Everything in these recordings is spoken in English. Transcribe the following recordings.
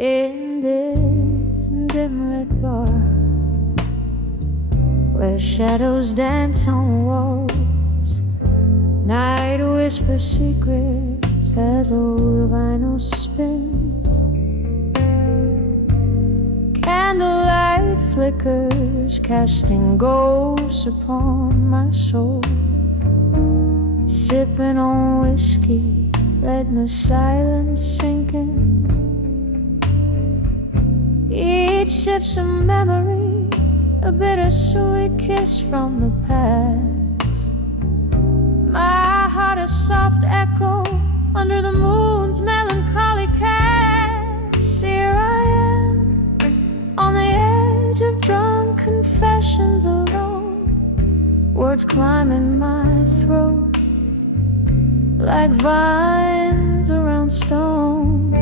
In this dim-lit bar where shadows dance on walls, night whispers secrets as old vinyl spins. Candlelight flickers, casting ghosts upon my soul. Sipping on whiskey, letting the silence sink in. Each sip's a memory, a bittersweet kiss from the past. My heart a soft echo under the moon's melancholy cast. Here I am, on the edge of drunk confessions alone. Words climbing my throat like vines around stone.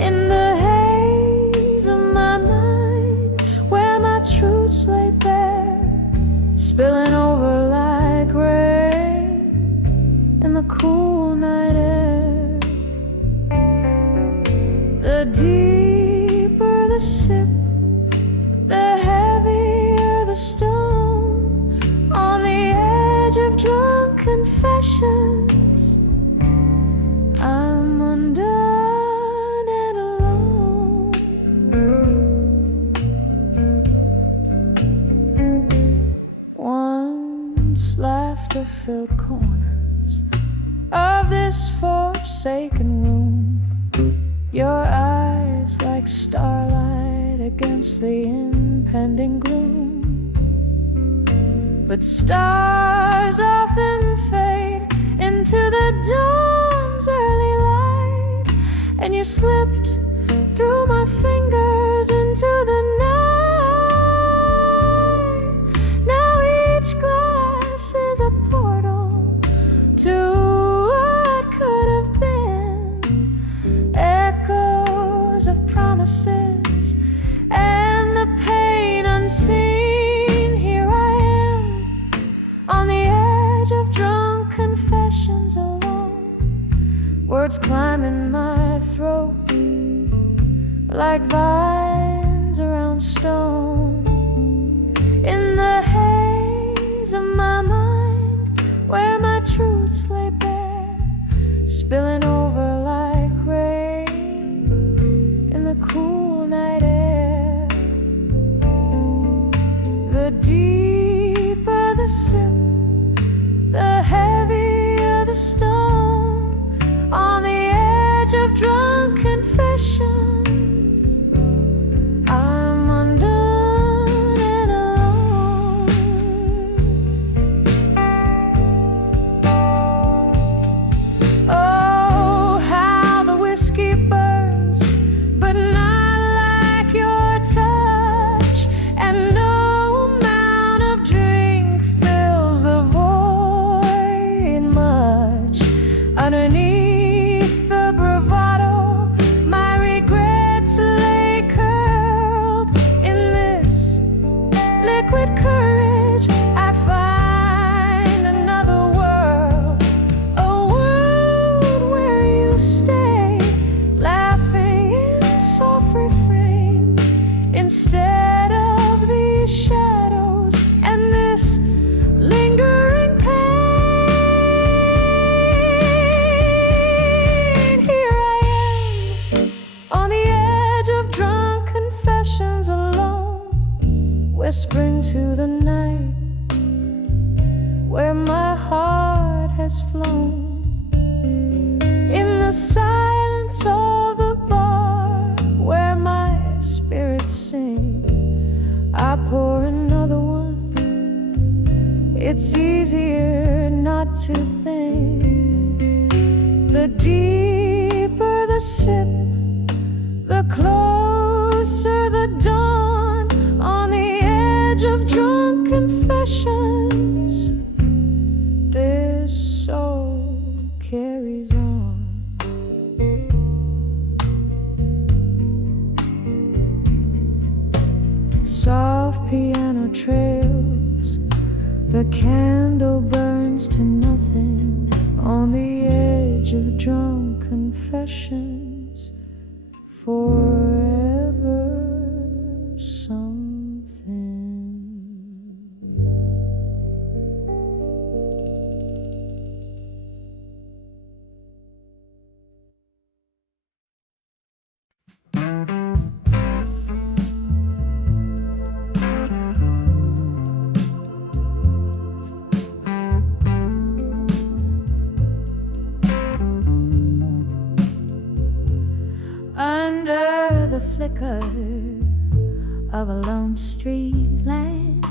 In the haze of my mind, where my truths lay bare, spilling over like rain in the cool night air. The deeper the sip, the heavier the stone. On the edge of drunk confessions, I'm undone and alone. Once laughter-filled corners of this forsaken room, your eyes like starlight against the impending gloom. But stars often fade into the dawn's early light, and you slipped through my fingers into the night. Now each glass is a portal to what could have been, echoes of promises and the pain unseen. Here I am, on the edge of drunk confessions alone. Words climbing my throat like vines around stone. In the haze of my mind, where my truths lay bare, spilling over like rain in the cool night air. The deeper the sip, the heavier the stone. On the edge of drunk confessions, I'm undone and alone. Oh, how the whiskey burns, but not like your touch, and no amount of drink fills the void much. Underneath the bravado, my regrets lay curled. In this liquid courage, I find another world, a world where you stay, laughing in soft refrain, instead of these shadows and this lingering pain. Here I am, on the edge of drunk confessions alone, whispering to the night where my heart has flown. In the silence of the bar where my spirits sing, I pour another one. It's easier not to think. The deeper the sip, the closer the dawn. On the edge of drunk confessions, this soul carries on. soft piano trails. The candle burns to nothing on the edge of drunk confessions. Forever something. Under the flicker of a lone street lamp,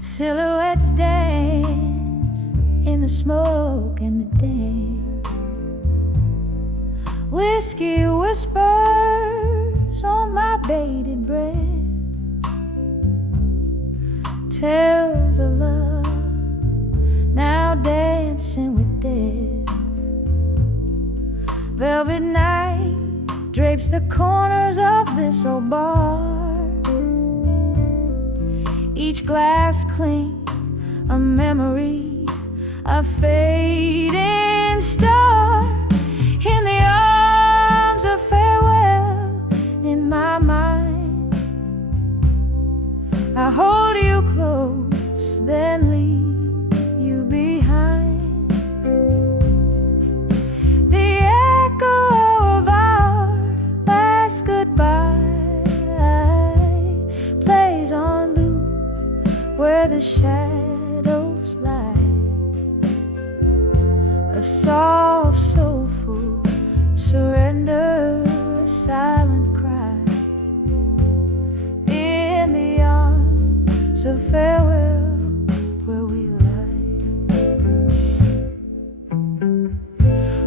silhouettes dance in the smoke and the damp. Whiskey whispers on my bated breath, tales of love now dancing with death. Velvet night drapes the corners of this old bar. Each glass clink a memory, a fading star. In the arms of farewell, in my mind, I hold you close, then leave you behind. Where the shadows lie, a soft, soulful surrender, a silent cry. In the arms of farewell, where we lie.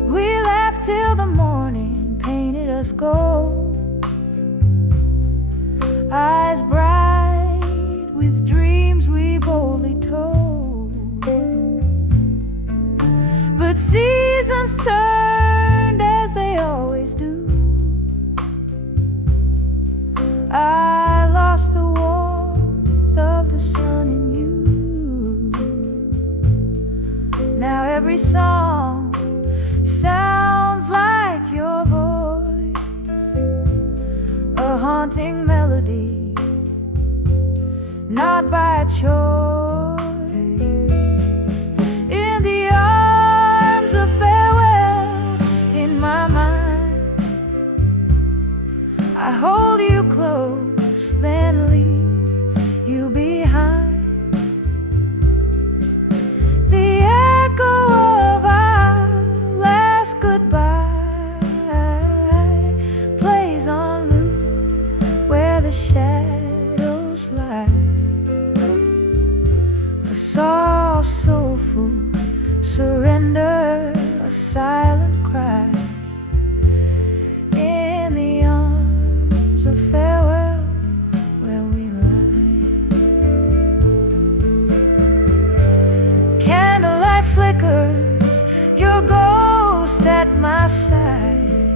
We laughed till the morning painted us gold, eyes bright with dreams we boldly told. But seasons turned as they always do. I lost the warmth of the sun in you. Now every song sounds like your voice, a haunting melody, not by choice. In the arms of farewell, in my mind, I hold you close, then leave you behind. The echo of our last goodbye plays on loop where the shadows lie. A soft, soulful surrender, a silent cry. In the arms of farewell, where we lie. Candlelight flickers, your ghost at my side.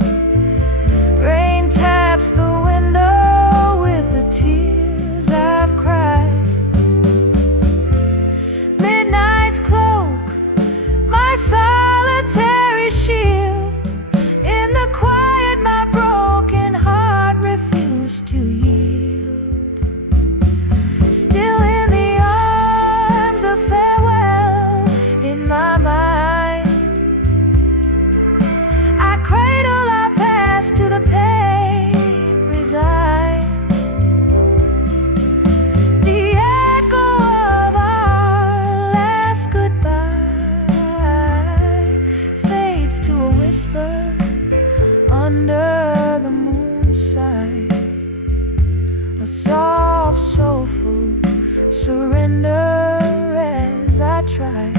Rain taps the window with the tears I've cried. Solitary shield, in the quiet my broken heart refused to yield. Still in the arms of farewell, in my mind, I cradle our past to the pain resigned. The echo of our last goodbye under the moonside, a soft, soulful surrender as I try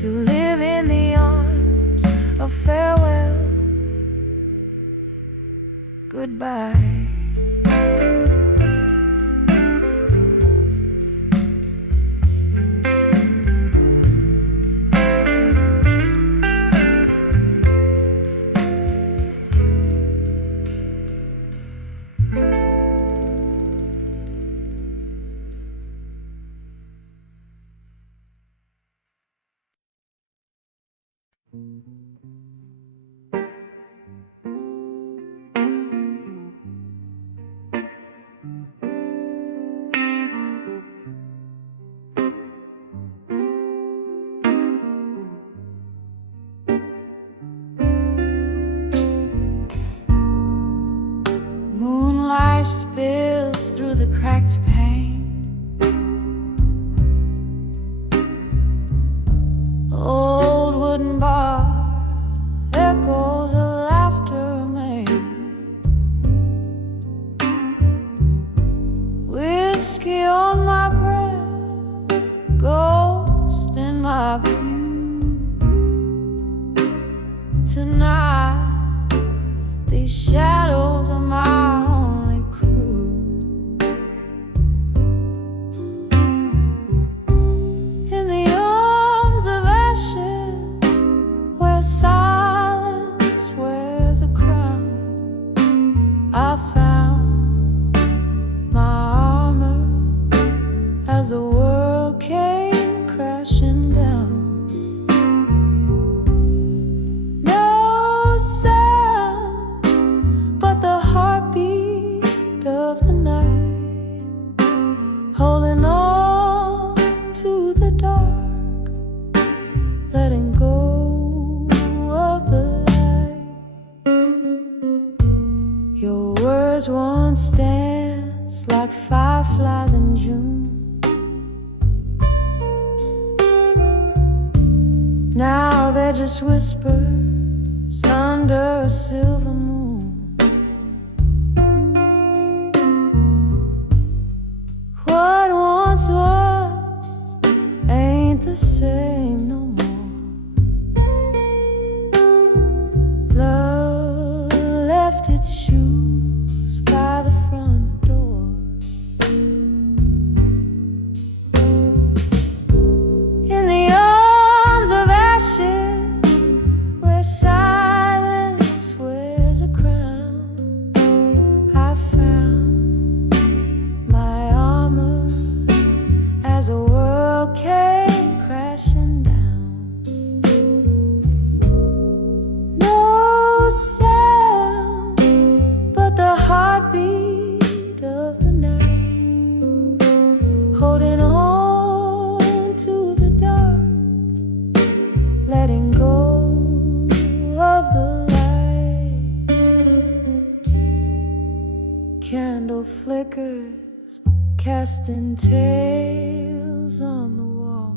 to live in the arms of farewell, goodbye. spills through the cracked pane. Old wooden bar, echoes of laughter remain. Whiskey on my breath, ghost in my view. Tonight, these shadows are my only crew. In the arms of ashes, where silence wears a crown, I found my armor as the world came crashing down. No sound but the heartbeat of the night, holding on to the dark, letting go of the light. Your words once danced like fireflies in June. Now they're just whispers under a silver moon. What once was ain't the same no more. Love left its shoes by the front door. In the arms of ashes, where silence wears a crown, I found my armor as the world came crashing down. No sound but the heartbeat of the night, holding on to the dark, letting go of the light. Candle flickers, casting tales on the wall.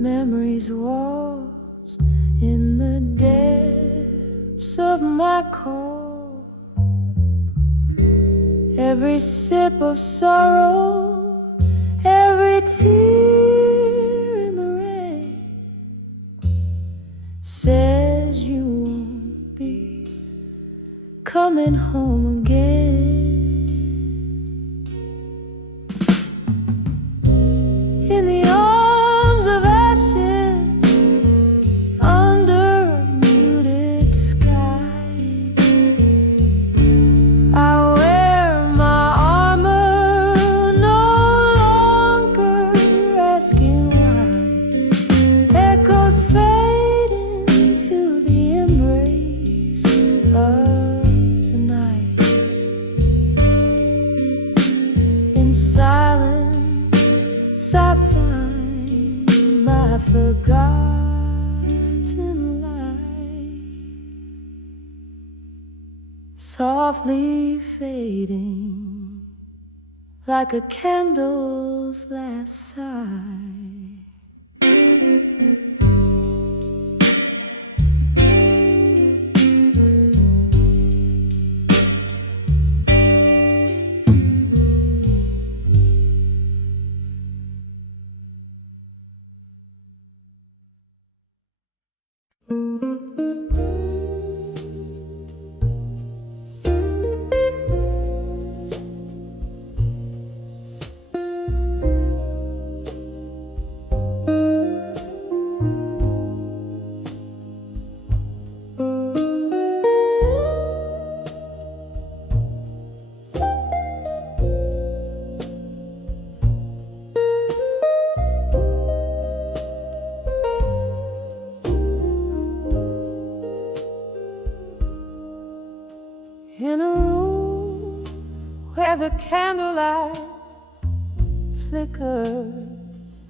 Memories waltz in the depths of my core. Every sip of sorrow, every tear in the rain, says you won't be coming home again. In the arms of ashes, under a muted sky, I wear my armor, no longer asking why. Echoes fade into the embrace of the night. In silence, I find my forgotten light, softly fading like a candle's last sigh. In a room where the candlelight flickers,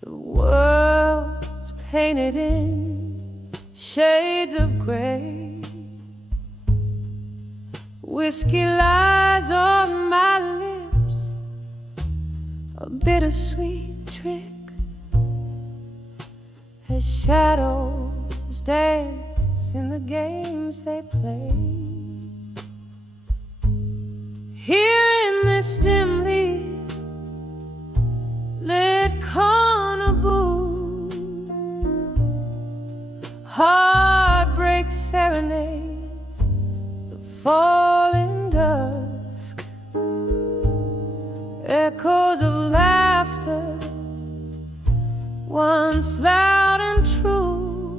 the world's painted in shades of gray. Whiskey lies on my lips, a bittersweet trick, as shadows dance in the games they play. Here in this dimly lit corner booth, heartbreak serenades the falling dusk, echoes of laughter once loud and true,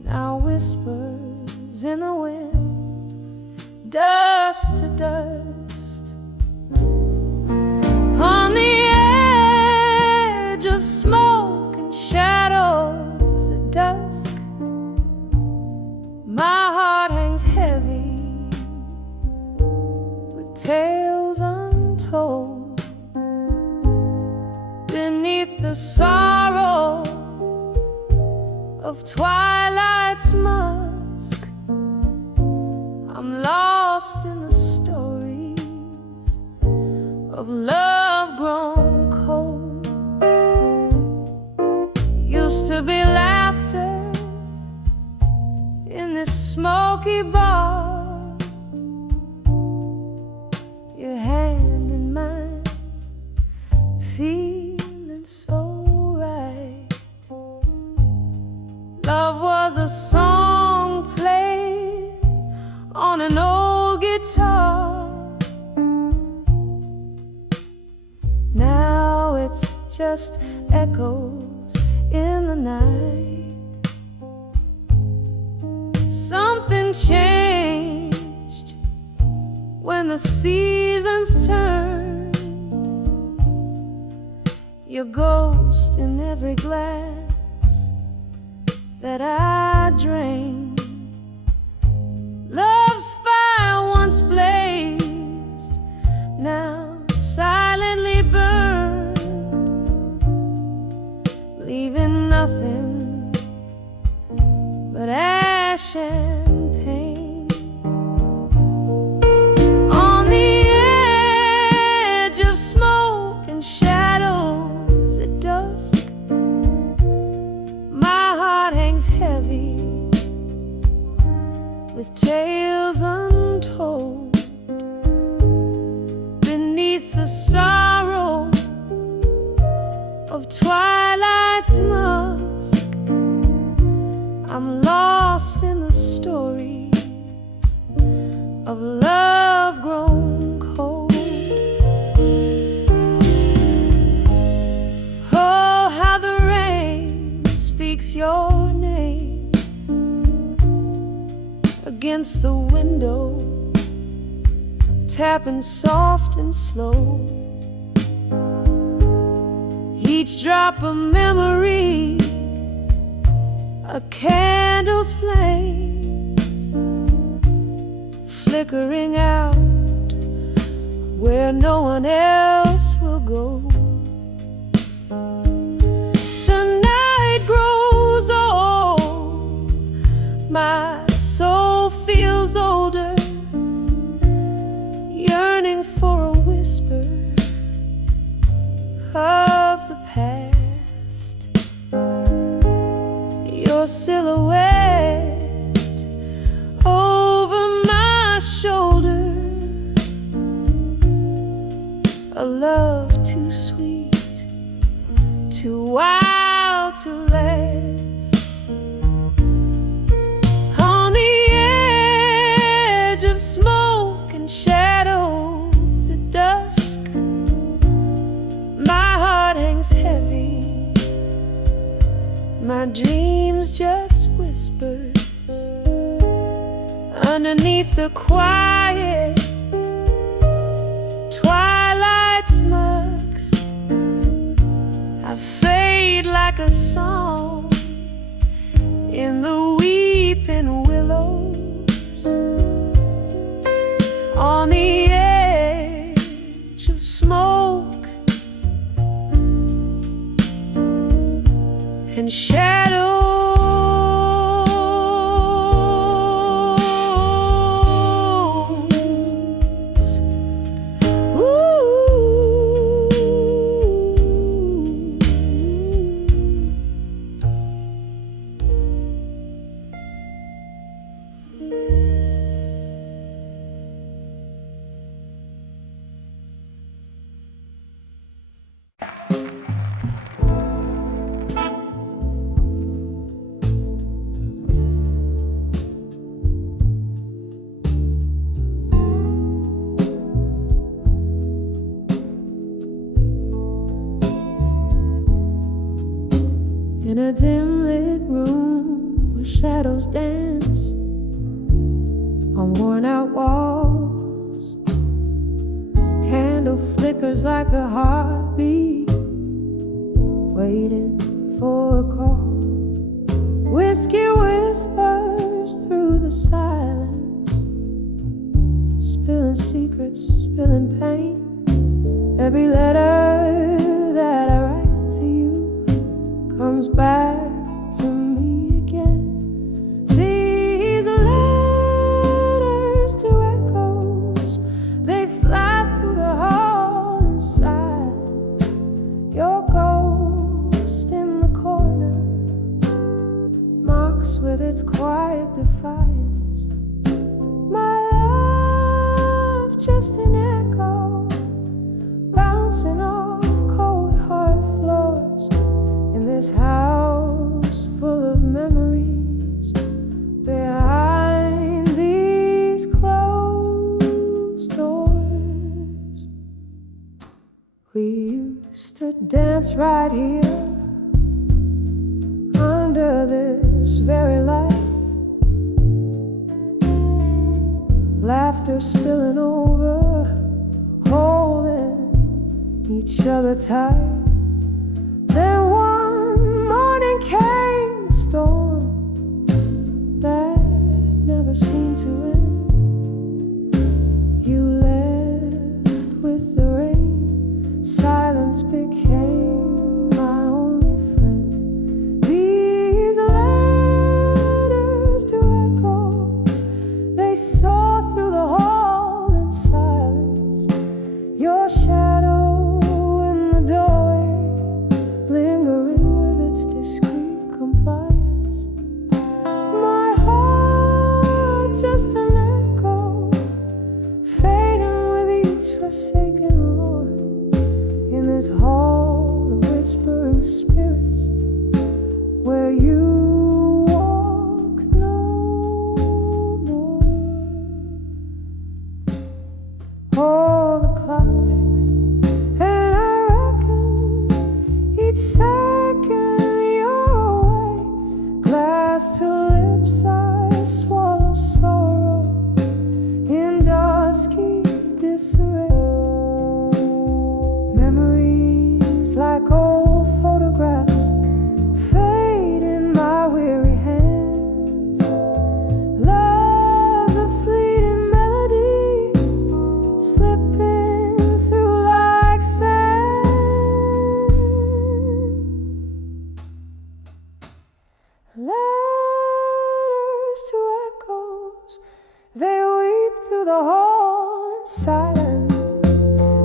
now whispers in the wind, dust to dust. On the edge of smoke and shadows at dusk, my heart hangs heavy with tales untold. Beneath the sorrow of twilight's musk, I'm lost in the stories of love grown cold. Used to be laughter in this smoky bar, your hand in mine, feeling so right. Love was a song played on an old guitar. Now it's just echoes in the night. Something changed when the seasons turned. Your ghost in every glass that I drained. Love's fire once blazed, now silently burned, leaving nothing but ash and pain. On the edge of smoke and shadows at dusk, my heart hangs heavy with tales untold. Beneath the sorrow of twilight's musk, I'm lost in the stories of love grown cold. Oh, how the rain speaks your name against the window, tapping soft and slow. Each drop a memory, a candle's flame, flickering out where no one else will go. The night grows old, my soul feels older, yearning for a whisper of the past. Your silhouette over my shoulder, a love too sweet, too wild to last. On the edge of smoke and shadows at dusk, my heart hangs heavy, my dreams just whispers underneath the quiet twilight's musk. I fade like a song in the weeping willows. On the edge of smoke and shadows in a dim lit room where shadows dance on worn out walls. Candle flickers like a heartbeat, waiting for a call. Whiskey whispers through the silence, spilling secrets, spilling pain. Every letter that I write to you comes back to me again. These letters to echoes, they fly through the hall inside. Your ghost in the corner marks with its quiet defiance. My love, just an echo, bouncing off cold hard floors in this house full of memories behind these closed doors. We used to dance right here under this very light, laughter spilling over, holding each other tight. Then one morning came a storm that never seemed to end. You left with the rain, silence became my only friend. These letters to echoes, they soar through the hall in silence. Your shadow just an echo, fading with each forsaken Lord, in this hall of whispering spirits where you walk no more. Oh, the clock ticks, and I reckon each second you're away. Glass to lips, I swallow sorrow in dusky disarray. Memories like old photographs fade in my weary hands. Love's a fleeting melody, slipping through like sand. Letters to echoes, they weep through the hall in silence.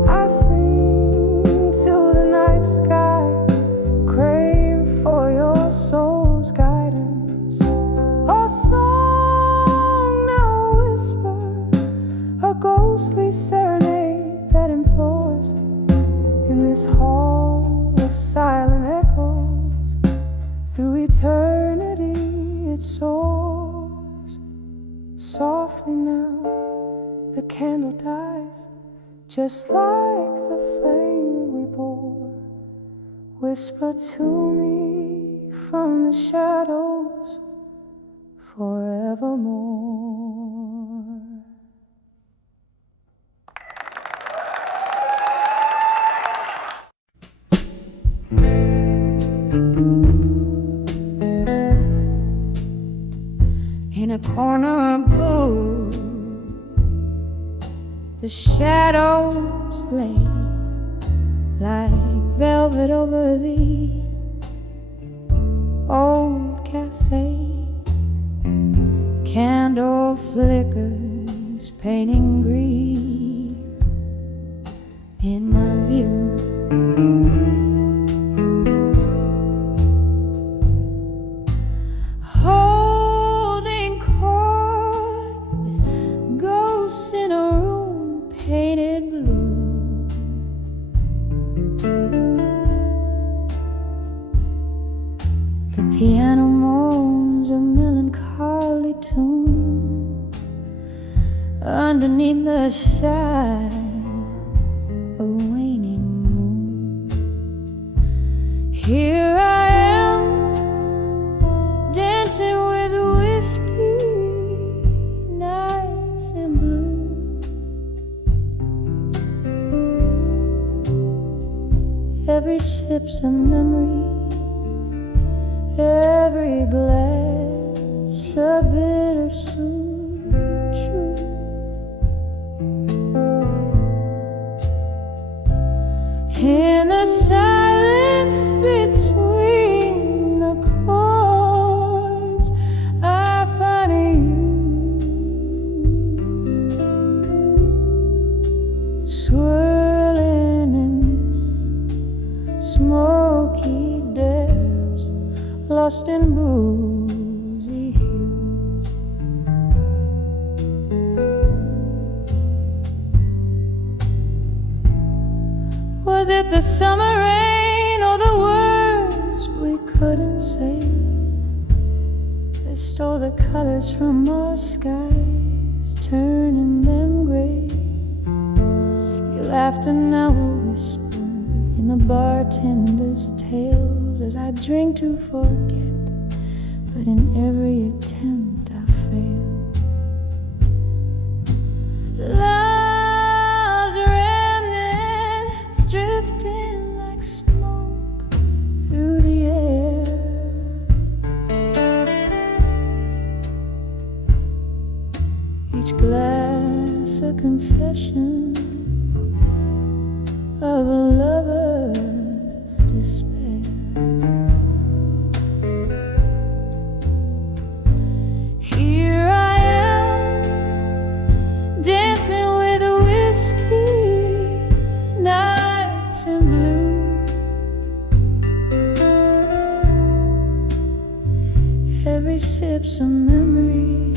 I sing to the night sky, crave for your soul's guidance. A song now a whisper, a ghostly serenade that implores in this hall of silent echoes. Through eternity it soars. Softly now the candle dies, just like the flame we bore. Whisper to me from the shadows forevermore. In a corner of blue, the shadows lay like velvet over the old cafe. Candle flickers painting grief in my view. Holding court with ghosts in a room painted blue. The piano moans a melancholy tune underneath the side of a waning moon. Here I am Every sip's a memory, every glass a bittersweet truth. In the silence between the chords, I find you swirling in smoky depths, lost in boozy hues. Was it the summer rain or the words we couldn't say that stole the colors from our skies, turning them gray? You laughed and now a whisper in the bartender's tales as I drink to forget, but in every attempt I failed. Love's remnants drifting like smoke through the air. Each glass a confession of a lover's despair. Here I am, dancing with a whiskey, nights in blue. Every sip's a memory,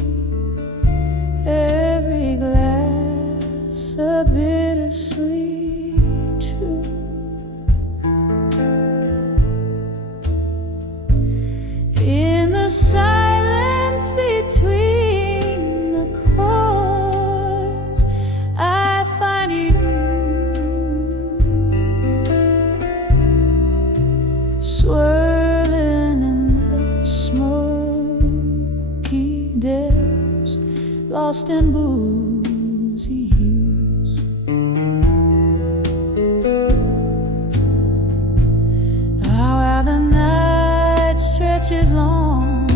every glass a bittersweet truth. In the silence between the chords, I find you swirling in the smoky depths, lost in boozy hues. How the night stretches long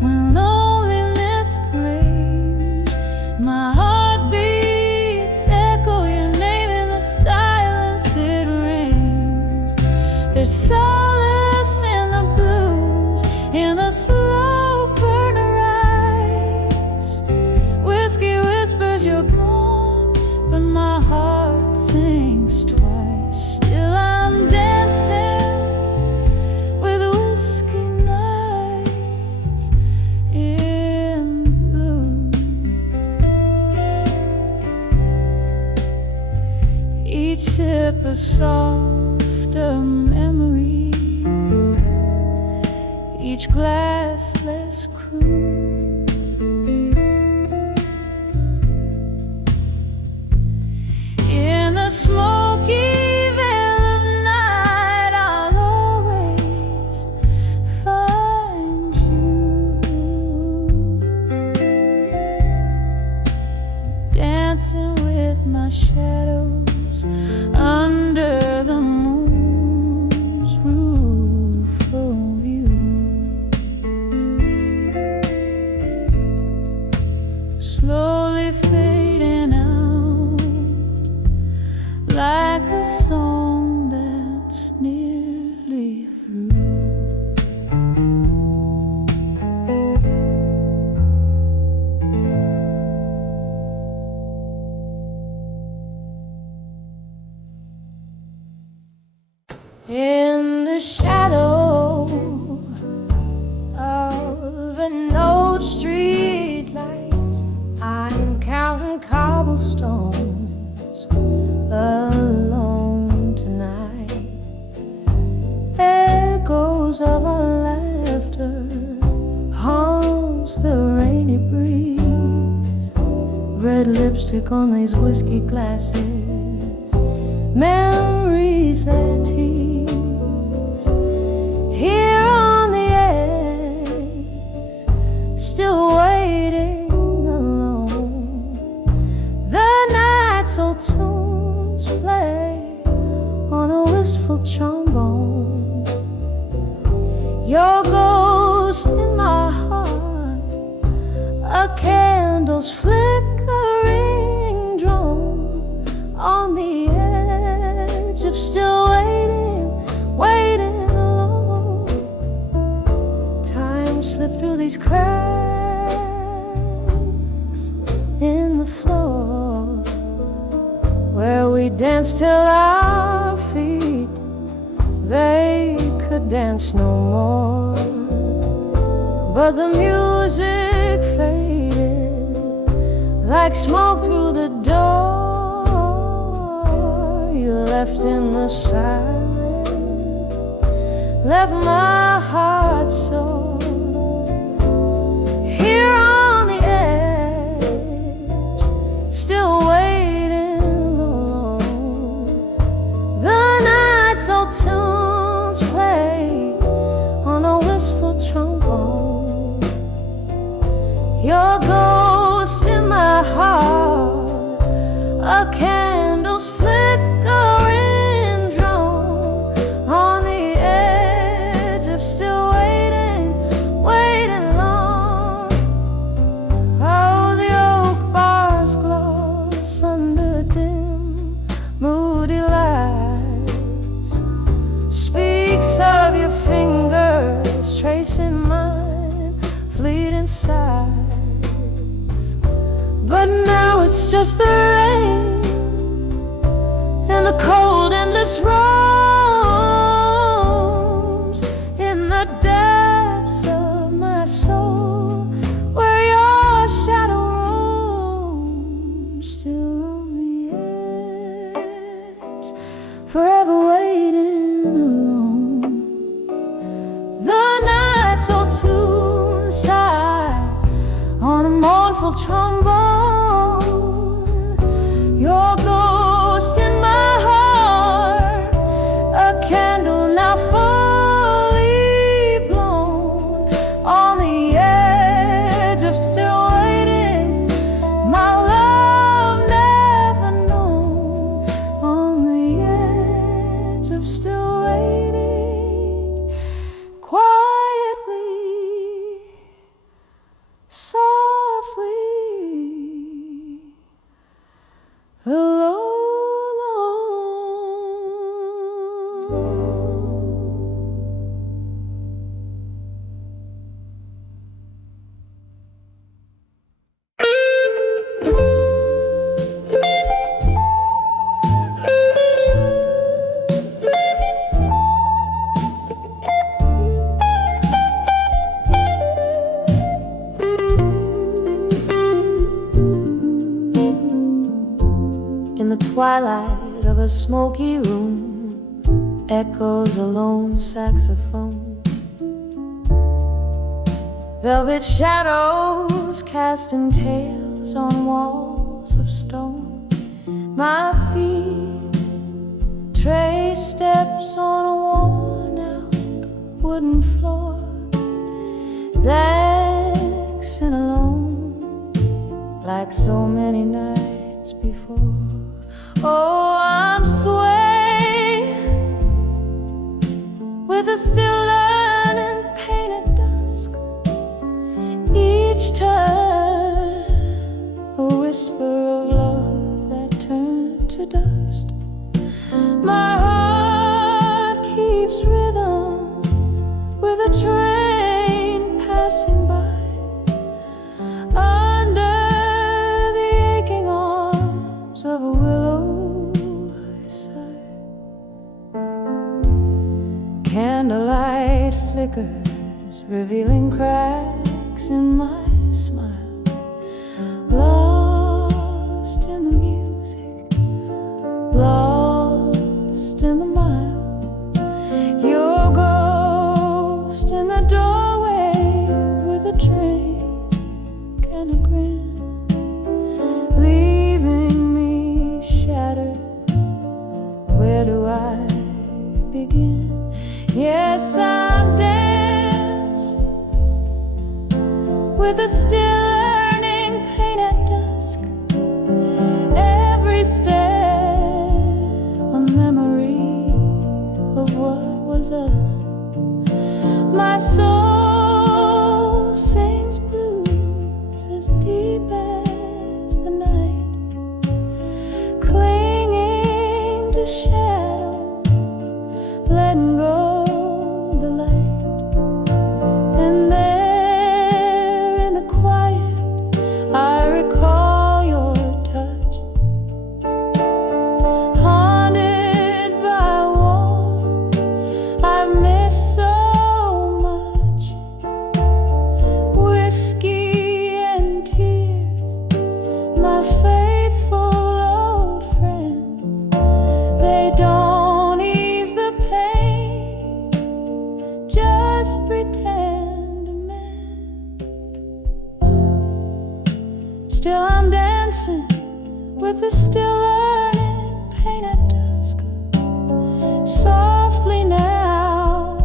when loneliness claims my heartbeats, echo your name in the silence it rings. There's solace in the blues, in the slow burn of eyes. Whiskey whispers you're gone, but my heart thinks twice. Still I'm dancing with whiskey nights in blue. Each sip a softer memory, each glass less cruel. In the smoky veil of night, I'll always find you, dancing with my shadows under the moon's rueful view. Slowly fading out like a song that's nearly through. In the shadow of an old street light, I'm counting cobblestones alone tonight. Echoes of our laughter haunts the rainy breeze. Red lipstick on these whiskey glasses, memories that tease. Here on the edge, still waiting alone. The night's old tunes play on a wistful trombone. Your ghost in my heart, a candle's flickering drone on the edge of still waiting, waiting alone. Time slipped through these cracks in the floor where we danced till our feet they could dance no more. But the music faded like smoke through the door. You left in the silence, left my heart sore. Here on the edge, still waiting alone. The night's old tunes play on a wistful trombone. Your ghost in my heart, a candle's flickering drone on the edge of still waiting, waiting long. Oh, the oak bars gloss under dim, moody lights speaks of your fingers tracing mine, fleeting sighs. But now it's just the rain and the cold endless roams in the depths of my soul, where your shadow roams, still on the edge, forever waiting alone. The night's old tune sigh on a mournful trombone. Your ghost in my heart, a candle now fully blown on the edge of still waiting, my love never known. On the edge of still waiting, quietly, softly, alone. In the twilight of a smoky room echoes a lone saxophone. Velvet shadows casting tales on walls of stone. My feet trace steps on a worn out wooden floor, dancing alone like so many nights before. Oh, I'm swaying with a still learning pain at dusk. Each turn, a whisper of love that turned to dust. My heart keeps rhythm with a train passing by. Under the aching arms of a willow I sigh. Candlelight flickers, revealing cracks in my smile. Lost in the music, lost in the mile. Your ghost in the doorway with a drink and a grin, leaving me shattered. Where do I begin? Yes, I've danced with a still earning pain at dusk. Every step a memory of what was us. My My soul sings blues as deep as the night, clinging to shadows, letting go the light. And there in the quiet I recall your touch, haunted by warmth I've missed so much. Whiskey and tears, my faithful old friends, they don't ease the pain, just pretend to mend. Still I'm dancing with the still learning pain at dusk, softly now,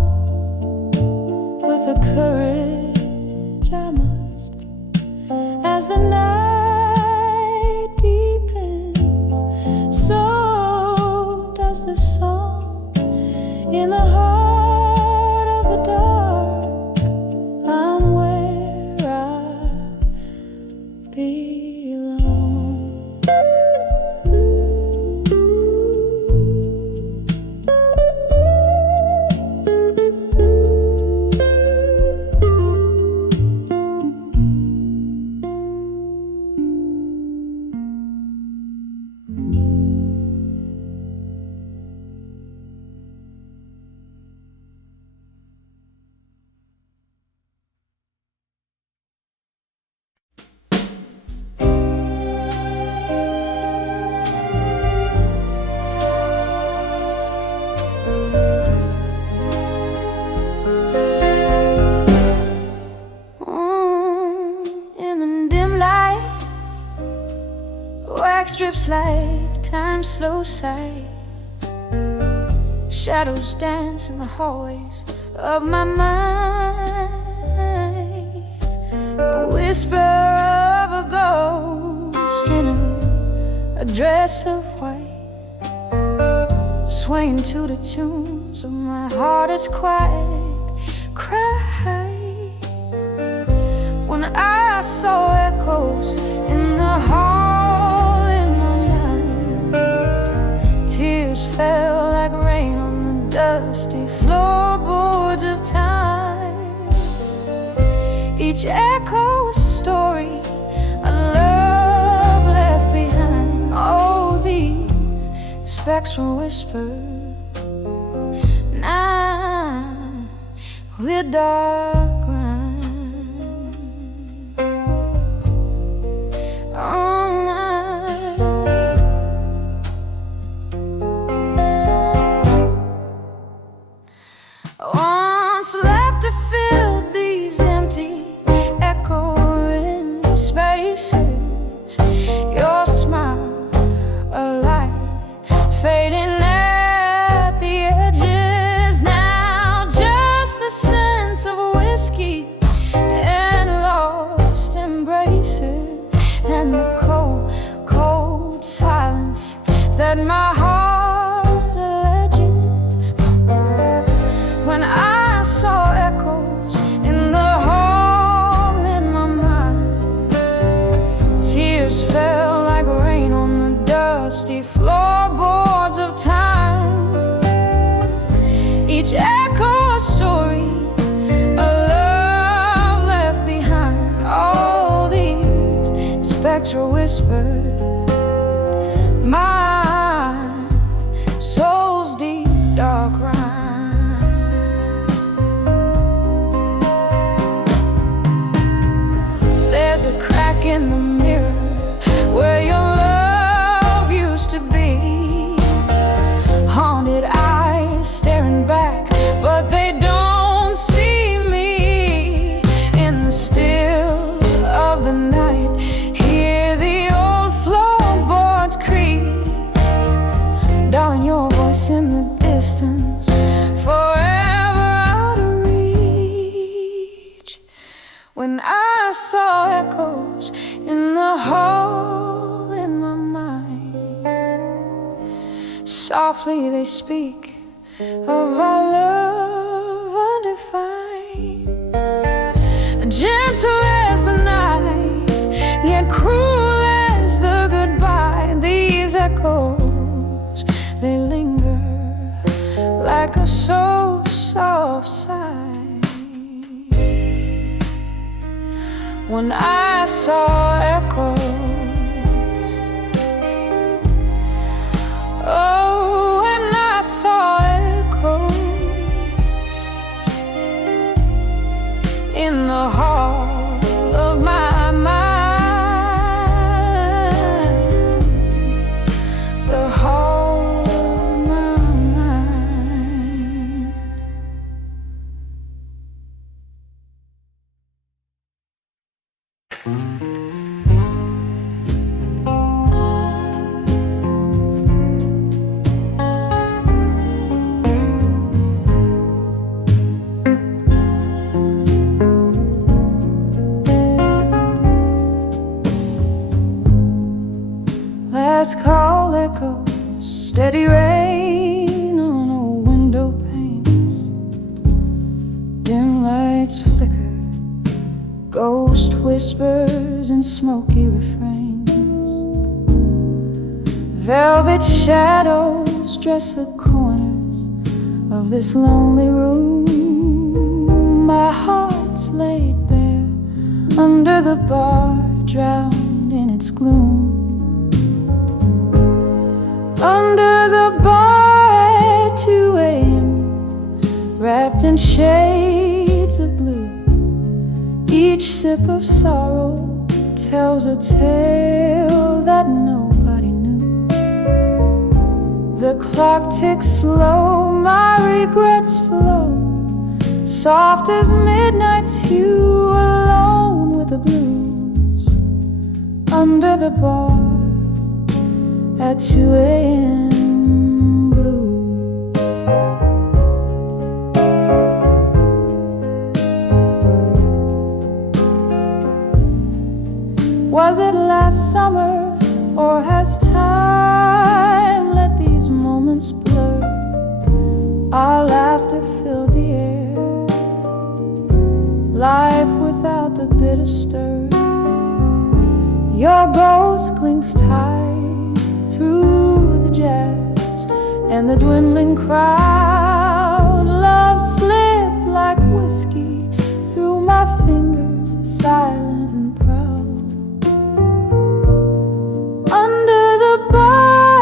with the courage I must. As the night deepens, so does the song. In the heart of the dark, I'm where I belong. In the dim light, wax strips like time's slow sight. Shadows dance in the hallways of my mind. A whisper of a ghost in a dress of white, swaying to the tunes of my heart is quiet. Cry when I saw echoes in the hall in my mind. Tears fell like rain on the dusty floorboards of time. Each echo a story, a love left behind. Oh, these spectral whispers, now we're dark. Once left to fill these empty, echoing spaces. Your smile, a light, fading at the edges. Now just the scent of whiskey and lost embraces, and the cold, cold silence that my heart alleges. When I saw echoes in the hall in my mind, tears fell like rain on the dusty floorboards of time. Each echo a story, a love left behind. All these spectral whispers, my soul's deep dark rhyme. There's a crack in the mirror where your love used to be. Haunted eyes staring back, but they don't see me. In the still of the night, hear the old floorboards creak. Darling, your voice in the distance, forever out of reach. When I saw echoes in the hall in my mind, softly they speak of our love undefined. gentle as the night, yet cruel as the goodbye. These echoes, they linger like a so soft sigh. When I saw echoes, oh, when I saw echoes in the hall of my mind, the hall of my mind. Last call echoes, steady rain on old window panes. Dim lights flicker, ghost whispers and smoky refrains. Velvet shadows dress the corners of this lonely room. My heart's laid bare under the bar, drowned in its gloom. Under the bar at 2 a.m., wrapped in shades of blue, each sip of sorrow tells a tale that nobody knew. The clock ticks slow, my regrets flow, soft as midnight's hue, alone with the blues. Under the bar at 2 a.m. blue. Was it last summer, or has time let these moments blur? Our laughter filled the air, life without the bitter stir. Your ghost clings tight through the jazz and the dwindling crowd. Love slipped like whiskey through my fingers, silent and proud. Under the bar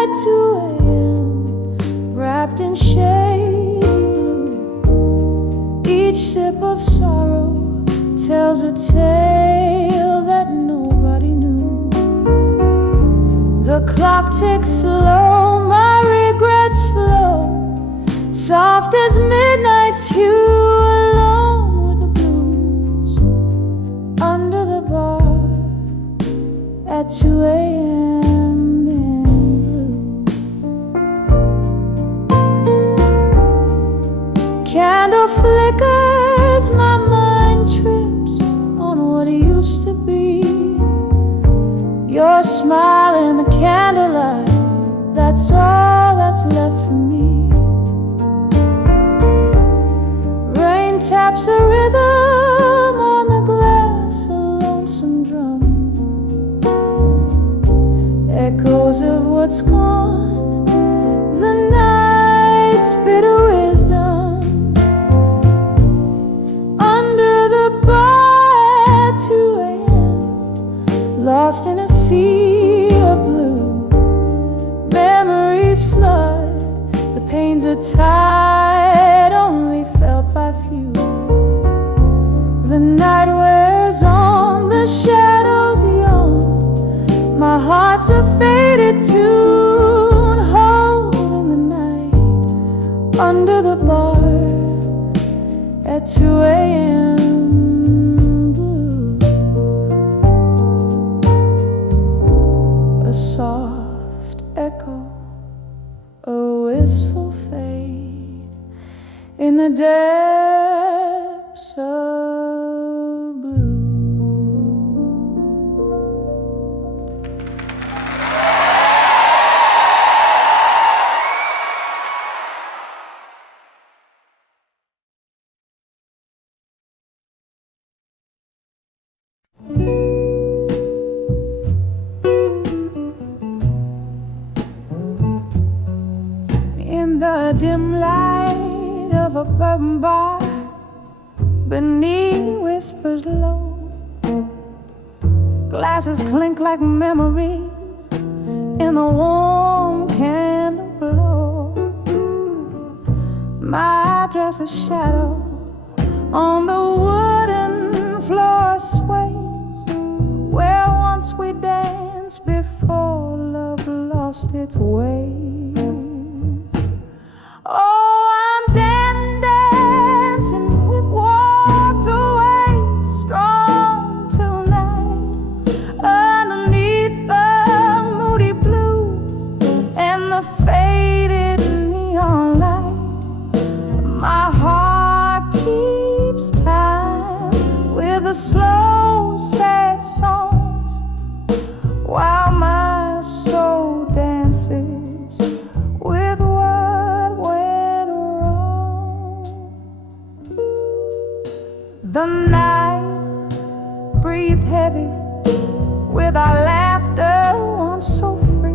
at 2 a.m., wrapped in shades of blue, each sip of sorrow tells a tale that nobody knew. The clock ticks slow, my regrets flow, soft as midnight's hue, alone with the blues. Under the bar at 2 a.m. in blue. Candle flickers, my mind trips on what it used to be. Your smile in the candlelight, that's all that's left for me. Rain taps a rhythm on the glass, a lonesome drum. Echoes of what's gone, the night's bitter wisdom. Under the bar at 2 a.m., lost in a sea of blue. Memories flood, the pains are tied, only felt by few. The night wears on, the shadows yawn. My heart's a faded tune, holding the night under the In the dim light of a bourbon bar, beneath whispers low, glasses clink like memories in the warm candle glow. My dress a shadow on the wooden floor sways, where once we danced before love lost its way. Oh, I'm dancing with walked away, strong tonight, underneath the moody blues and the faded neon light. My heart keeps time with the slow, sad songs, while my soul dances with what went wrong. The night breathed heavy with our laughter once so free.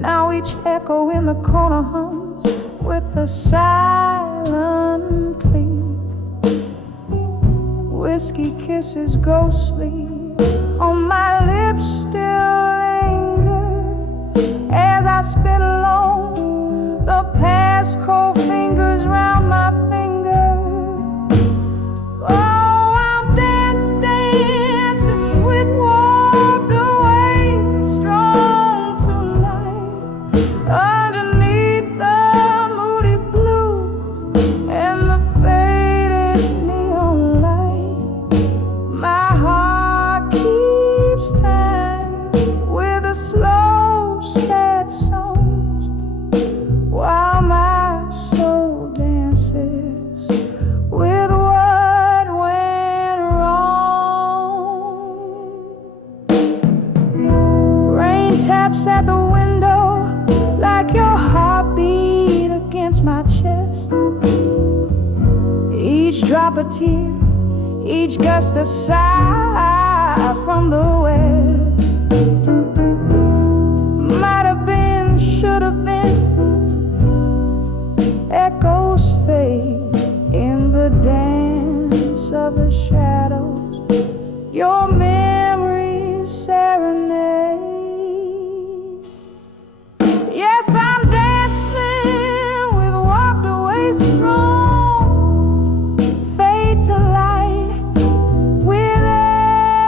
Now each echo in the corner hums with a silent plea. Whiskey kisses ghostly on my lips still linger as I spin along the past cold fingers round my finger. Oh, I'm dancing with walked away, strong tonight, underneath the moody blues and the faded neon light. My heart keeps time with the slow, sad songs, while my soul dances with what went wrong. Rain taps at the window like your heartbeat against my chest. Each drop a tear, each gust a sigh from the west. Might have been, should have been, echoes fade in the dance of the shadows. Your memories serenade. Yes, I'm dancing with walked away strong, fade to light. With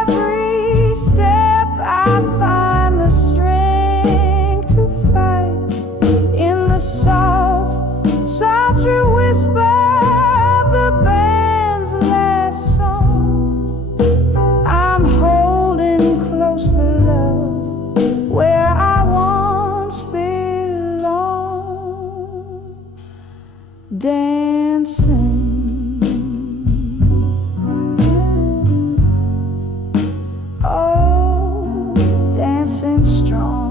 every step I find the strength to fight. In the soft, sultry whisper of the band's last song, I'm holding close the love where I once belonged, dancing. Oh, dancing strong.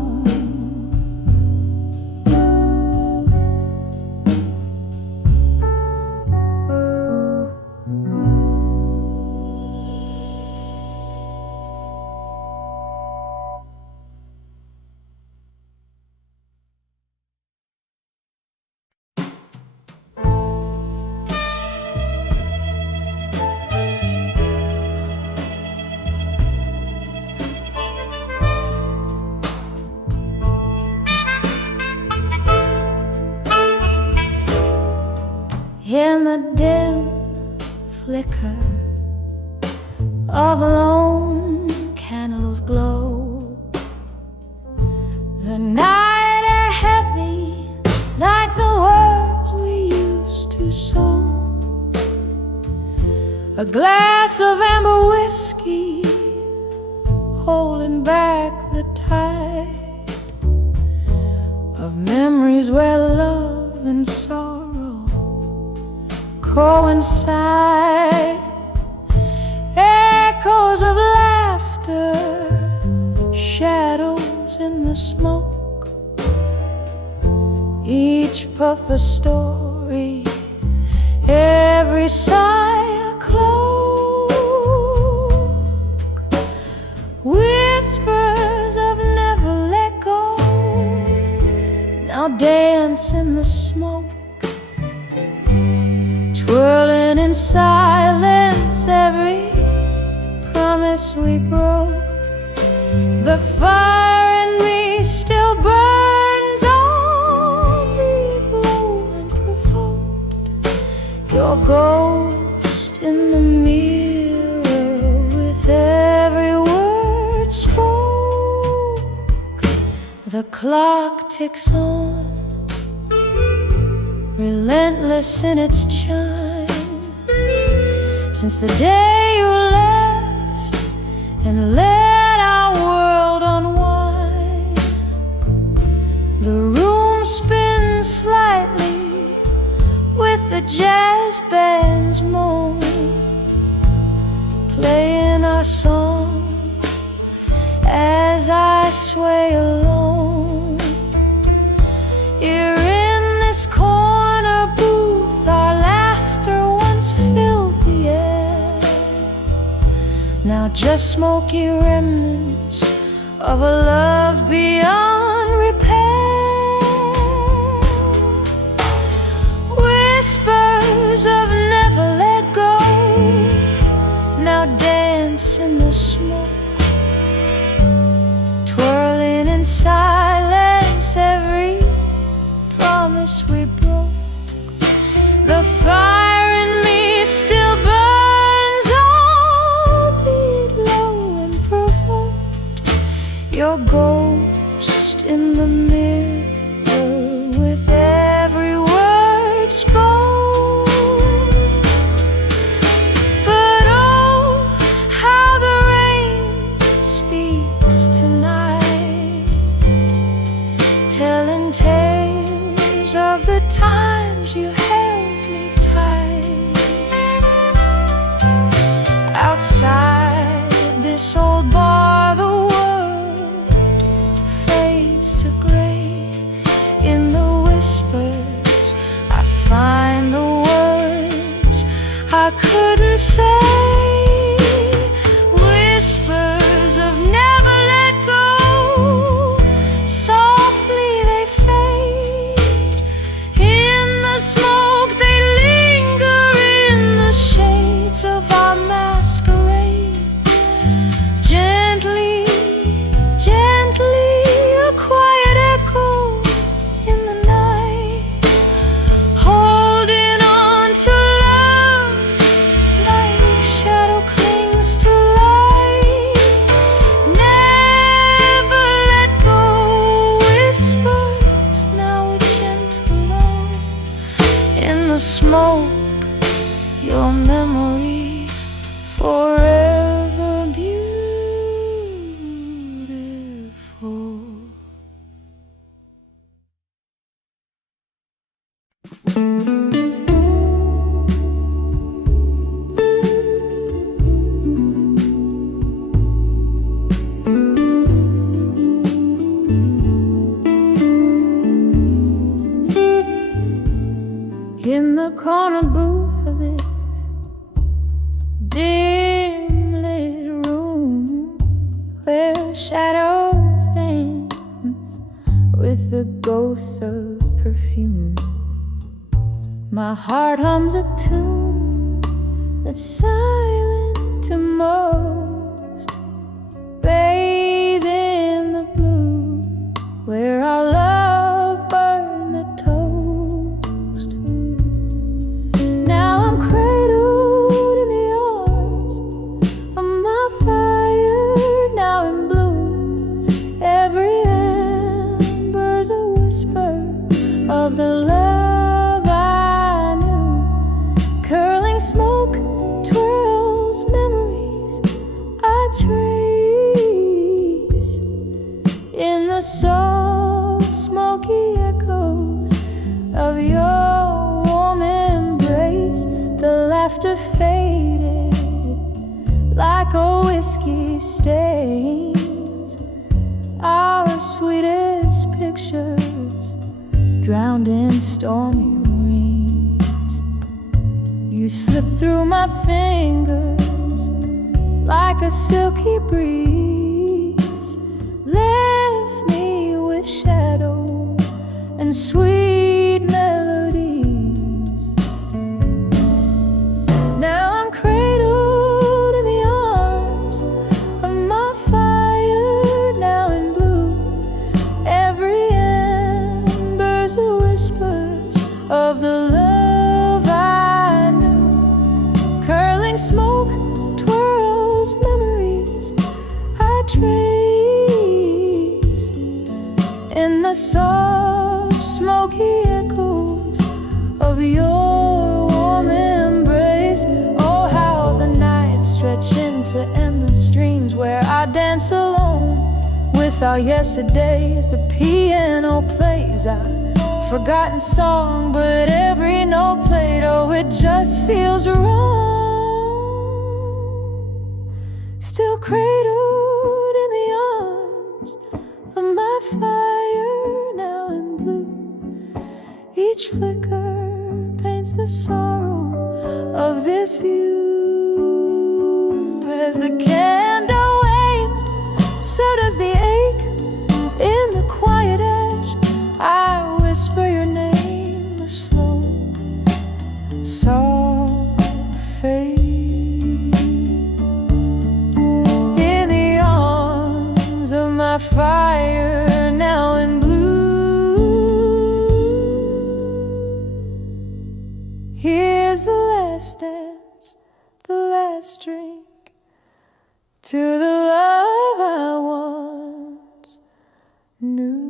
In the dim flicker of a lone candle's glow, the night air heavy like the words we used to sow. A glass of amber whiskey holding back the tide of memories where love and sorrow coincide. Echoes of laughter, shadows in the smoke, each puff a story, every sigh a close. silence every promise we broke. The fire in me still burns, all low and provoked. Your ghost in the mirror with every word spoke. The clock ticks on, relentless in its chime, since the day you left and let our world unwind. The room spins slightly with the jazz band's moan, playing our song as I sway alone. You're in this corner booth, our laughter once filled the air, now just smoky remnants of a love beyond repair. Whispers of never let go now dance in the smoke, twirling in silence every promise we broke. The fire in me still burns, albeit low and provoked. Your ghost in the mirror with every word spoke. But oh, how the rain speaks tonight, telling tales of the times you held me tight. Outside this old bar, the world fades to gray. In the whispers I find the words I couldn't say. Whispers of never let go, softly they fade. In the smoke they linger, in the shades of our masquerade. Gently, gently, a quiet echo in the night, holding on to love like shadow clings to light. Never let go. Whispers now a gentle lull. In the smoke, your memory forever beautiful. In the corner booth of this dim lit room, where shadows dance with the ghosts of perfume, my heart hums a tune that's silent to most. Bathe in the blue where our love burned the toast. Now I'm cradled in the arms of my fire, now in bloom. Every ember's a whisper of the love I knew. Curling smoke twirls memories I trace in the soft smoky echoes of your warm embrace. The laughter faded like a whiskey stains, our sweetest pictures drowned in stormy rains. You slip through my fingers like a silky breeze, left me with shadows and sweet melodies. burning smoke twirls memories I trace in the soft, smoky echoes of your warm embrace. Oh, how the nights stretch into endless dreams where I dance alone with our yesterdays. The piano plays a forgotten song, but every note played, oh, it just feels wrong. Still cradled in the arms of my fire, now in blue. Each flicker paints the sorrow of this view. As the candle waves, so does the ache in the quiet ash. I whisper your name, a slow, soft fade. In the arms of my fire, now in blue. Here's the last dance, the last drink, to the love I once knew.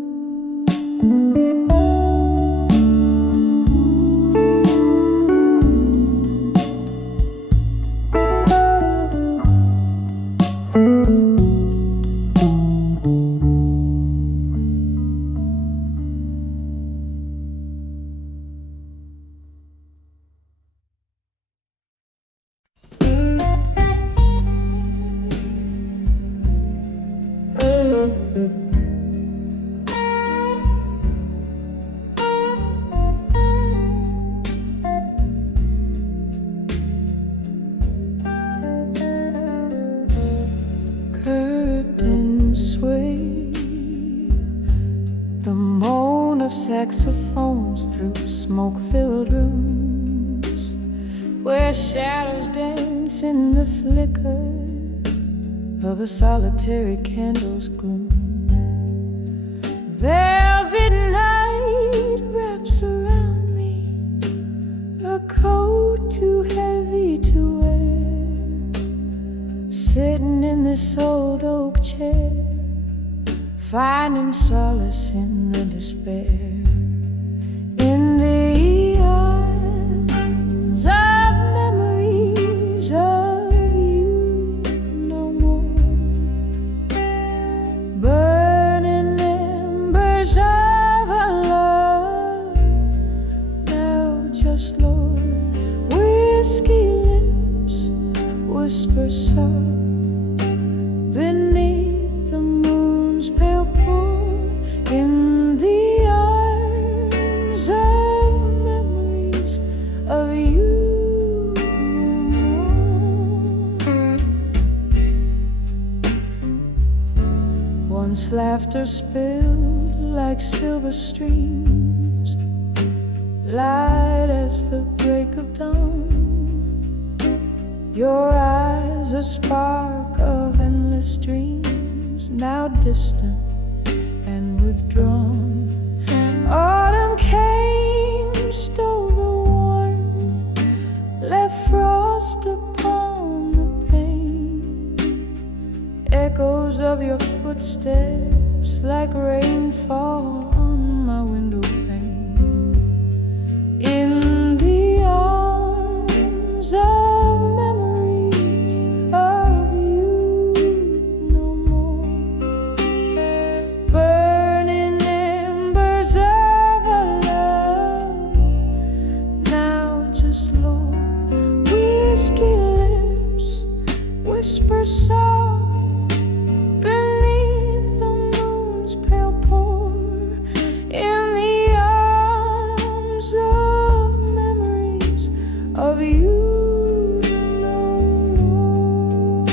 Saxophones through smoke-filled rooms where shadows dance in the flicker of a solitary candle's gloom. Velvet night wraps around me, a coat too heavy to wear, sitting in this old oak chair, finding solace in the despair. In the arms of memories of you no more, burning embers of a love now just Lord. Whiskey lips whisper soft beneath the moon's pale pour. In the arms of memories of you no more. Once laughter spilled like silver streams, light as the break of dawn. Your eyes a spark of endless dreams, now distant and withdrawn. Autumn came, stole the warmth, left frost upon the pane. Echoes of your footsteps like rainfall on my window pane. In the arms of memories of you no more, burning embers of a love now just Lord. Whiskey lips whisper soft beneath the moon's pale pour. In the arms of memories of you no more.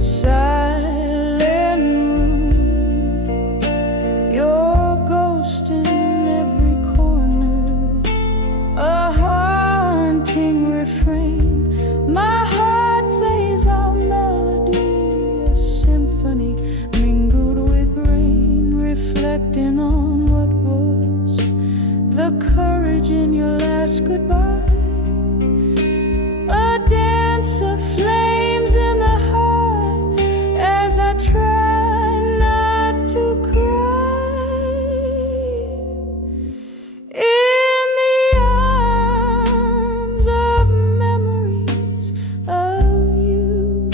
Silent room, your ghost in every corner, a haunting refrain. My heart plays our melody, a symphony mingled with rain, reflecting on what was the curse courage in your last goodbye. A dance of flames in the hearth as I try not to cry. In the arms of memories of you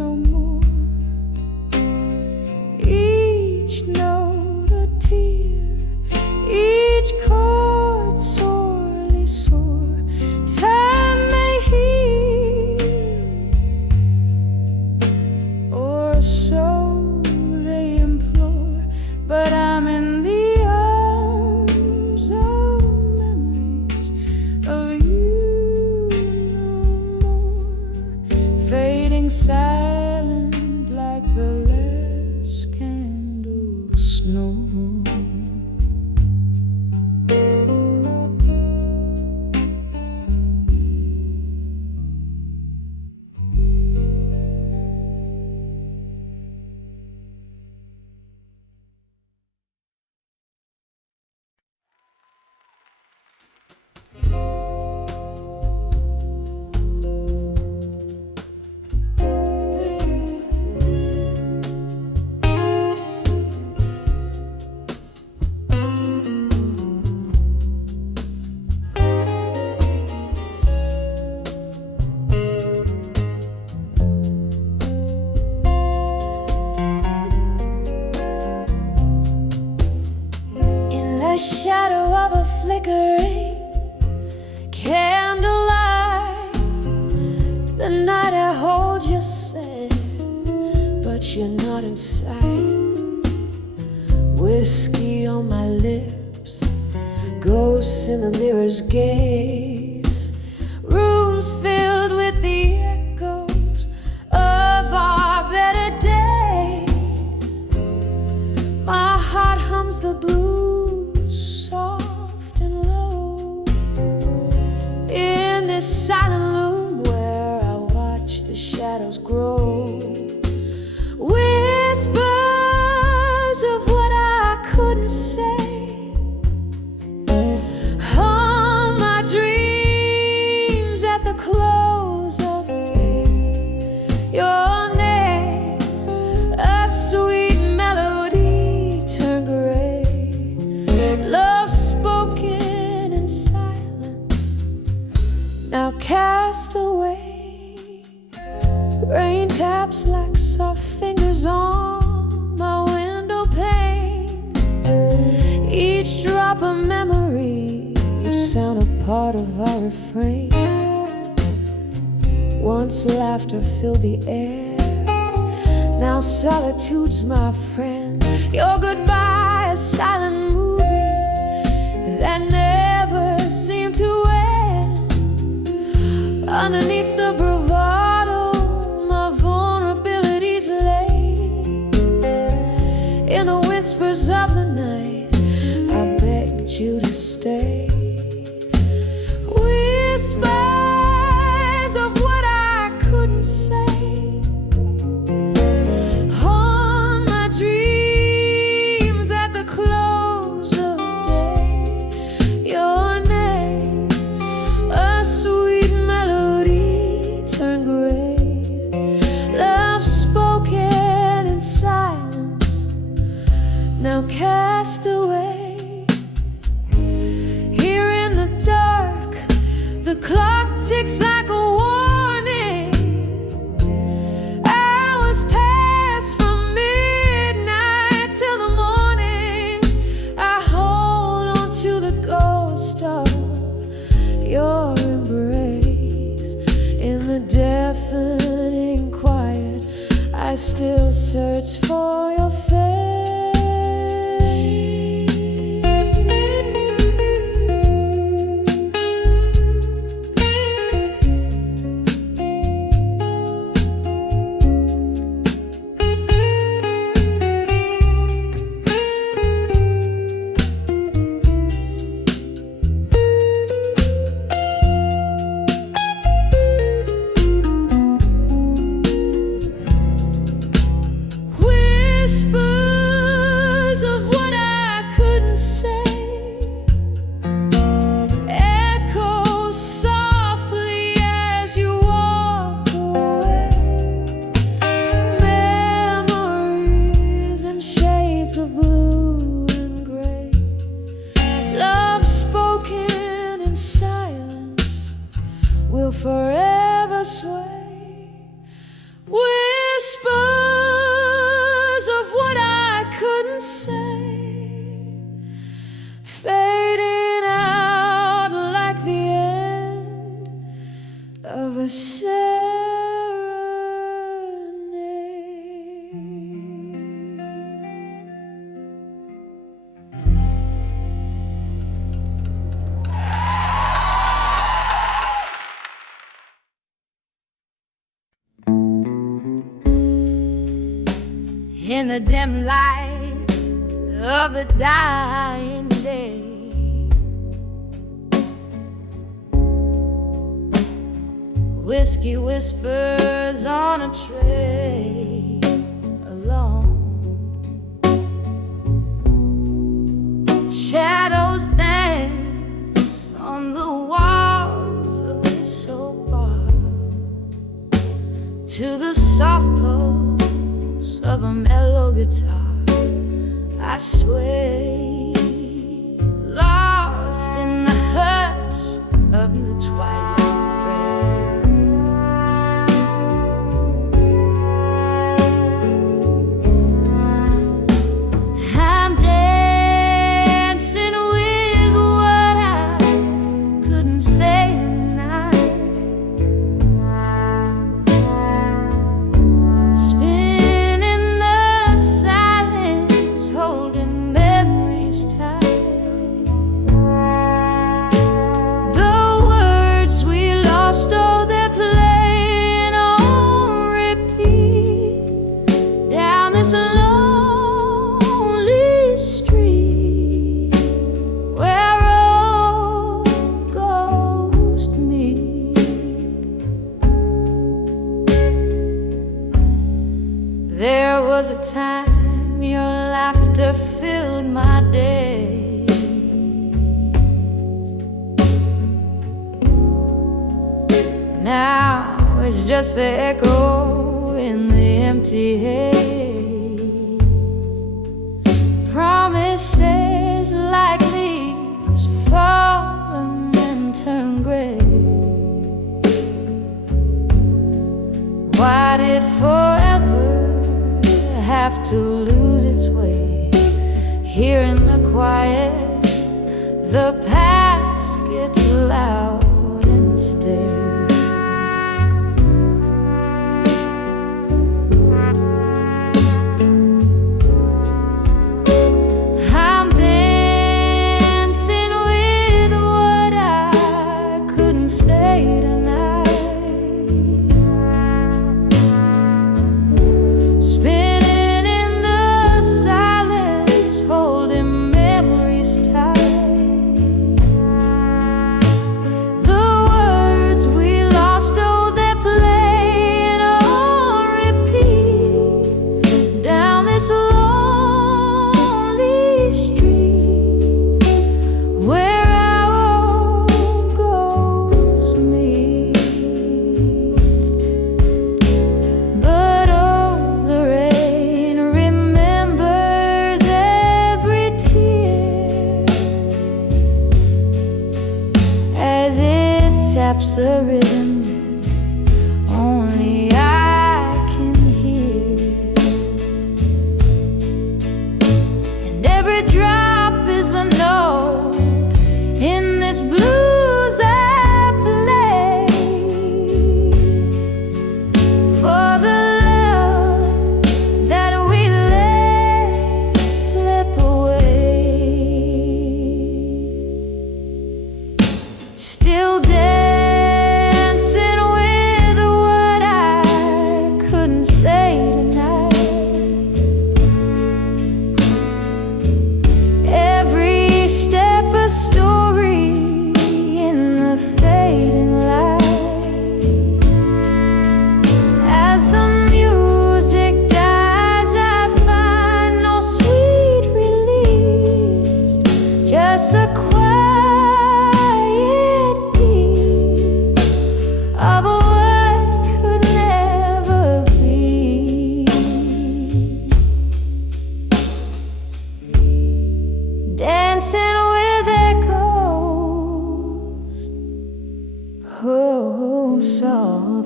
no more. Each note a tear, each chord sorely sore. Time may heal, or so they implore, but I'm in the arms of memories of you no more. Fading silent like the last candle snow. In the shadow of a flickering candlelight, the night I hold you sad, but you're not in sight. Whiskey on my lips, ghosts in the mirror's gaze, rooms filled with the echoes of our better days. My heart hums the blues soft and low in this silent loom where I watch the shadows grow. Whispers of what I couldn't say, all my dreams at the close of day. Your name, a sweet melody, turned gray. Love spoken in silence, now cast away. Rain taps like soft fingers on my window pane. Each drop a memory, each sound a part of our refrain. Once laughter filled the air, now solitude's my friend. Your goodbye, a silent movie that never seemed to end. Underneath the bravado, my vulnerabilities lay. In the whispers of the night, I begged you to stay. Whispers of what I couldn't say, all my dreams at the close of day. Your name, a sweet melody, turned gray. Love spoken in silence, now cast away. Here in the dark, the clock ticks like a warning. Hours pass from midnight till the morning. I hold on to the ghost of your embrace. In the deafening quiet, I still search for your face. Whisper silence will forever sway. Whispers of what I couldn't say, fading out like the end of a serenade. In the dim light of the dying day, whiskey whispers on a tray alone. Shadows dance on the walls of this soap bar to the soft pulse of a mellow guitar. I sway, lost in the hush of the twilight. I'm dancing with what I couldn't say tonight. Spinning the silence, holding memories tight. The words we lost, oh, they're playing on repeat down this lonely street where old ghosts meet. There was a time your laughter filled my days. Now it's just the echo in the empty haze. Promises like leaves fall and then turn gray. Why did forever have to lose its way? Here in the quiet, the past gets loud and stays. I'm dancing with what I couldn't say tonight. Spinning in the silence, holding memories tight. The words we lost, oh, they're playing on repeat down this lonely street where our old ghosts meet. But oh, the rain remembers every tear as it taps a rhythm only I can hear. And every drop is a note in this blues I play for the love that we let slip away. Still dancing with what I couldn't say tonight. Every step a story in the fading light. As the music dies, I find no sweet release, just the quiet peace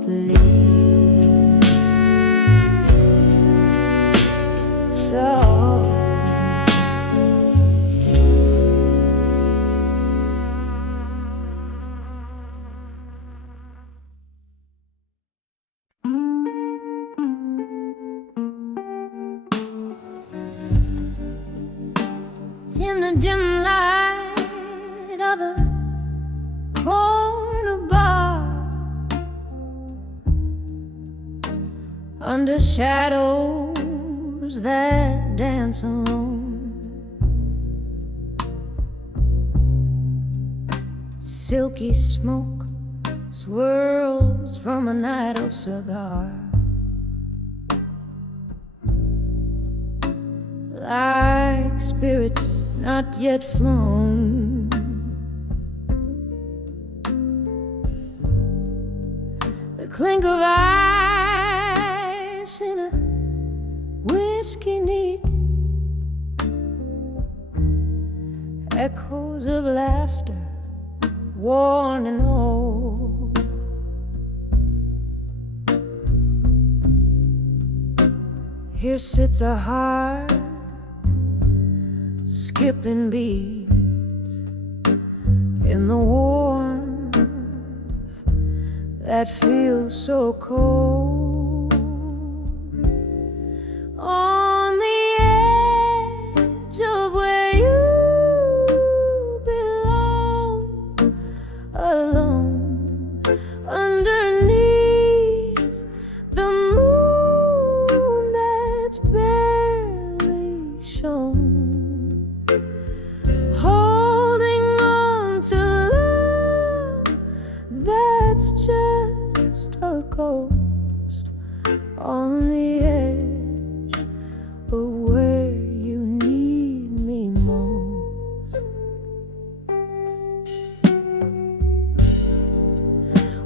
softly. So in the dim light of a corner bar, under shadows that dance alone, silky smoke swirls from an idle cigar, like spirits not yet flown. The clink of ice in a whiskey neat, echoes of laughter worn and old. Here sits a heart skipping beats in the warmth that feels so cold. On the edge of where you belong, alone underneath the moon that's barely shown, holding on to love that's just a ghost on the edge of where you need me most.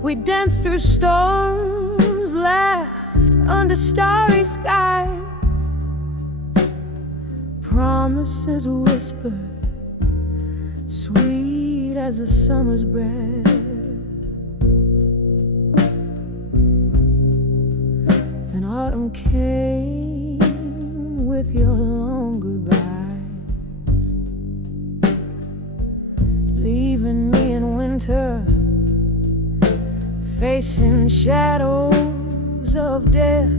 We danced through storms, laughed under starry skies, promises whispered, sweet as a summer's breath. Then autumn came with your long goodbyes, leaving me in winter, facing shadows of death.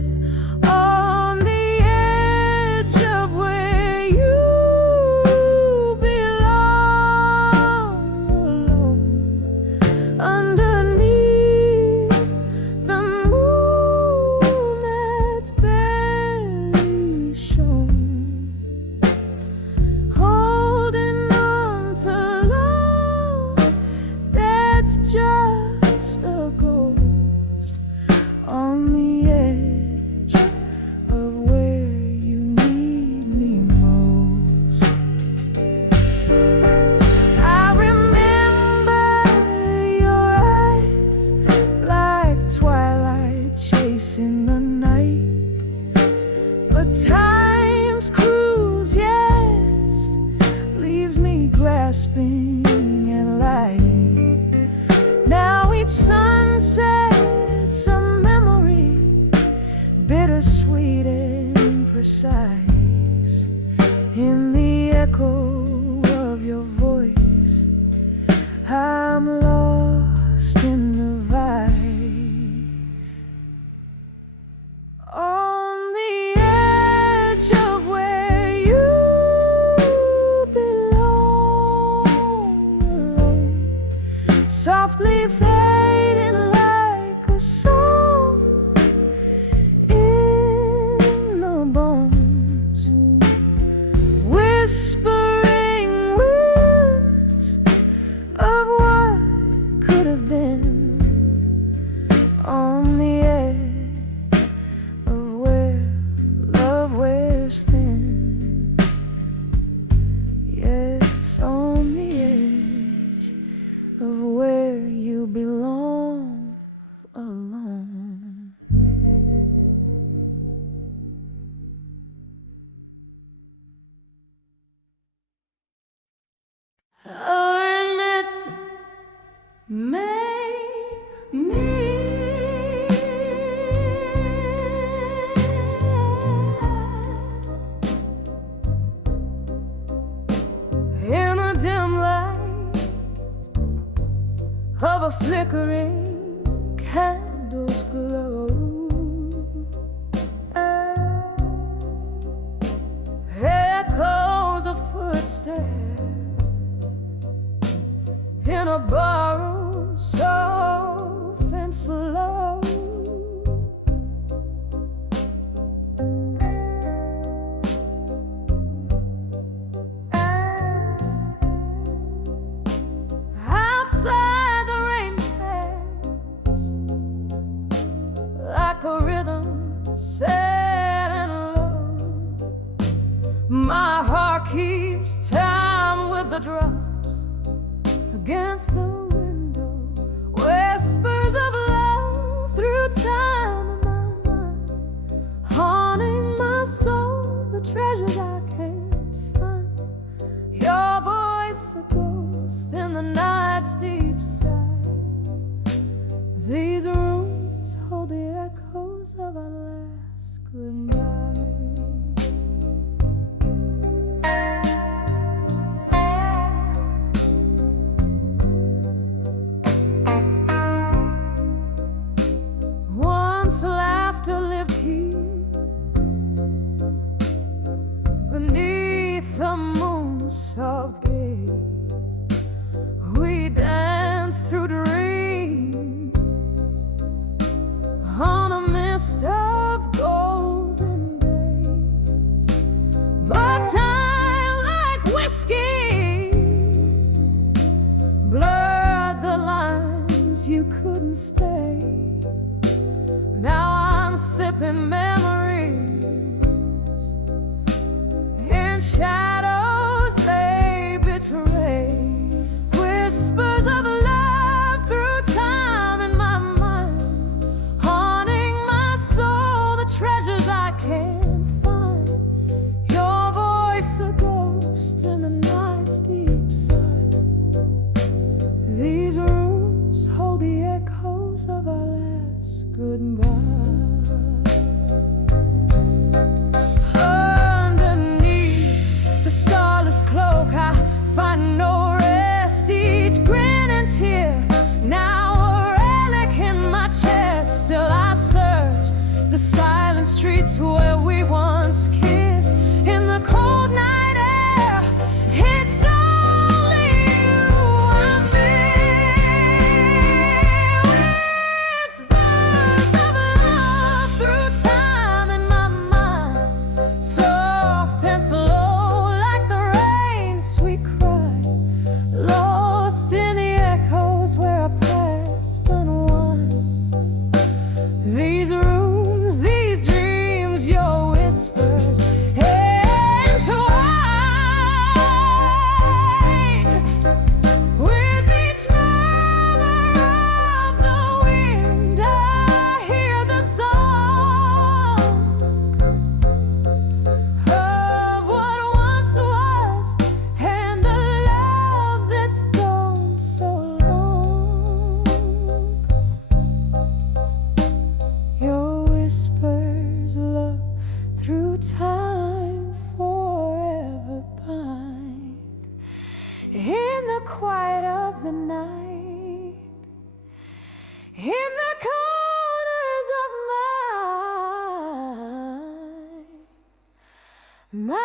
On the edge of where you belong, alone underneath the moon that's barely shown, holding on to love that's just a ghost on the edge of where you need me most. I remember your eyes like twilight chasing the night, but time's cruise, yes, leaves me grasping at light. Now each sunset's a memory, bittersweet and precise, in the echo of your voice. I'm lost in the vice. On the edge of where you belong, alone, softly fading like a song in the bones, whispering winds of what could have been, on the edge of where love wears thin. Yes, on the edge of where you belong, alone. Oh, and it made me of a flickering candle's glow. Echoes of footsteps in a barroom, soft and slow. Outside the rain pads like a rhythm sad and low. My heart keeps time with the drops against the window. Whispers of love through time in my mind, haunting my soul, the treasures I can't find. Your voice a ghost in the night's deep side. These rooms hold the echoes of our last goodbye. Once laughter lived here beneath the moon's soft gaze. We danced through dreams on a mist of golden days. But time, like whiskey, blurred the lines. You couldn't stay. Now I'm sipping memories in shadows they betray. Whispers of love through time in my mind, haunting my soul, the treasures I can't find. Your voice a ghost in the night's deep side. These rooms hold the echoes of our last goodbye. Underneath the starless cloak I find no rest. Each grin and tear now a relic in my chest. Still I search the silent streets where we once kissed. In the cold night air, it's only you I miss. Whispers of love through time in my mind, soft and slow like the rain's sweet cry, lost in the echoes where our past unwinds. These rooms, these dreams, your whispers entwine. With each murmur of the wind, I hear the song of what once was and the love that's gone so long. Your whispers, love, through time forever bind. In the quiet of the night, in the corners of my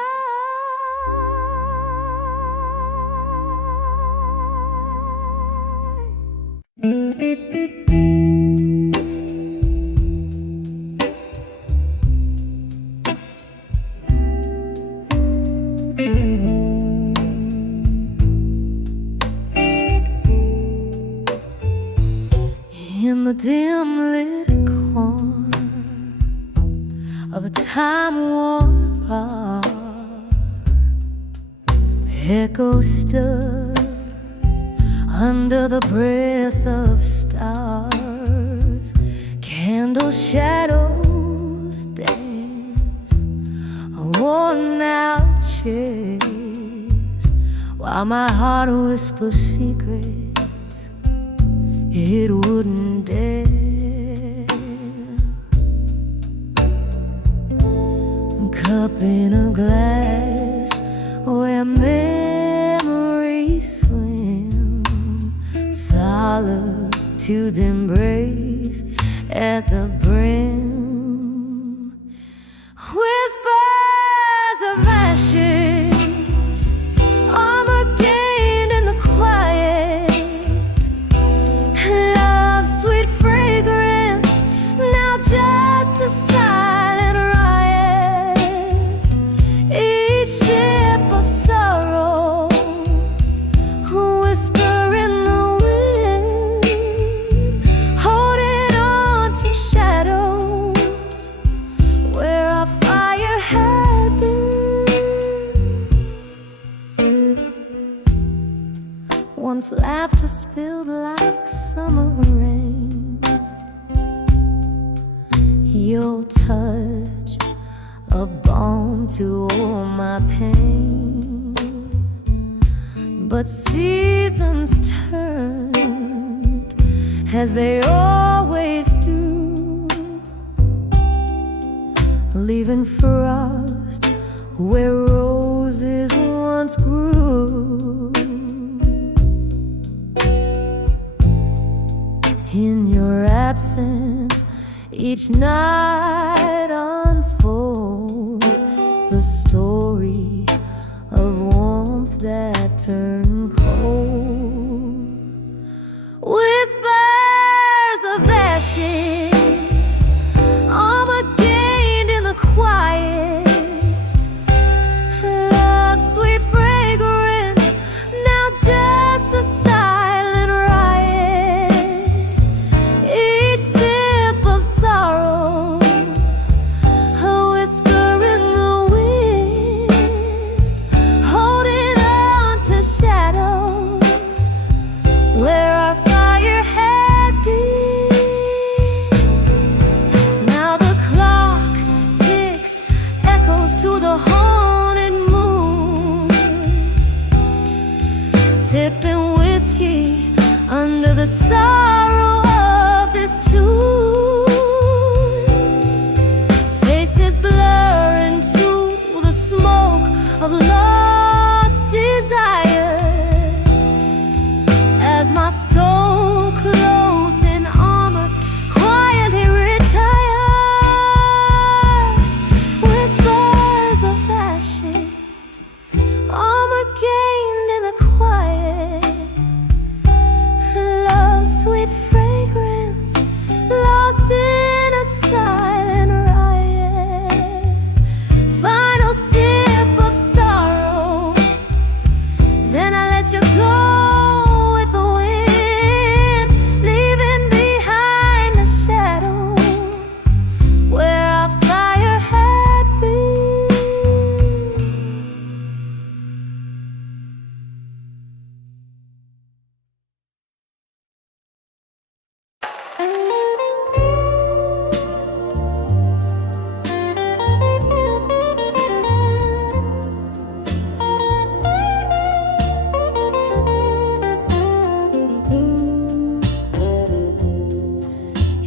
in the dim lit corner of a time worn apart, echoes stir under the breath of stars. Candle shadows dance on worn out chairs, while my heart whispers secrets it wouldn't dare. Cup in a glass where memories swim, solitude's embrace at the brim, whispers of ashes, armor gained in the quiet, love's sweet fragrance, now just a silent riot, each sip of sorrow, whisper in the wind, holding on to shadows where our fire had been. Once laughter spilled like summer rain, your touch a balm to all my pain. But seasons turned as they always do, leaving frost where roses once grew. In your absence, each night unfolds the story of warmth that turned cold. Whispers of ashes, armor gained in the quiet, love's sweet fragrance, now just a silent riot, each sip of sorrow, a whisper in the wind, holding on to shadows where our fire had been. Now the clock ticks, echoes to the haunted moon, sipping whiskey under the sorrow of this tune. Faces blur into the smoke of lost desires, as my soul clothed in armor quietly retires. Whispers of ashes, armor gained in the quiet, love's sweet fragrance, lost in a silent riot, final sip of sorrow, then I let you go with the wind, leaving behind the shadows where our fire had been.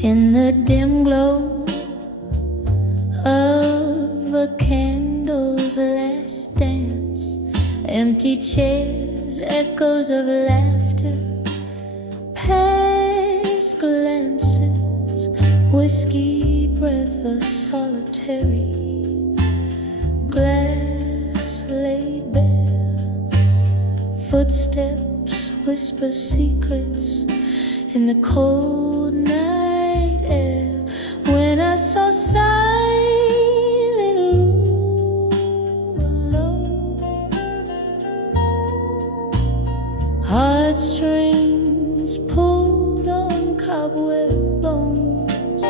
In the dim glow of a candle's last dance, empty chairs, echoes of laughter, past glances, whiskey breath, a solitary glass laid bare, footsteps whisper secrets in the cold night air. When I saw silent room alone, heartstrings pulled on cobweb bones,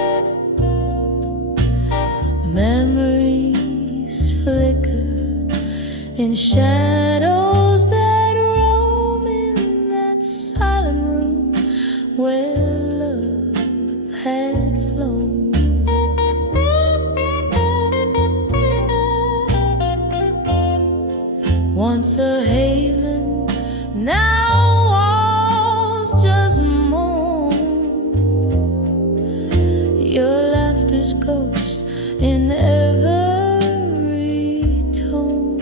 memories flicker in shadows that roam in that silent room where love had flown. Once a haven, now walls just moan. Your laughter's ghost in every tone,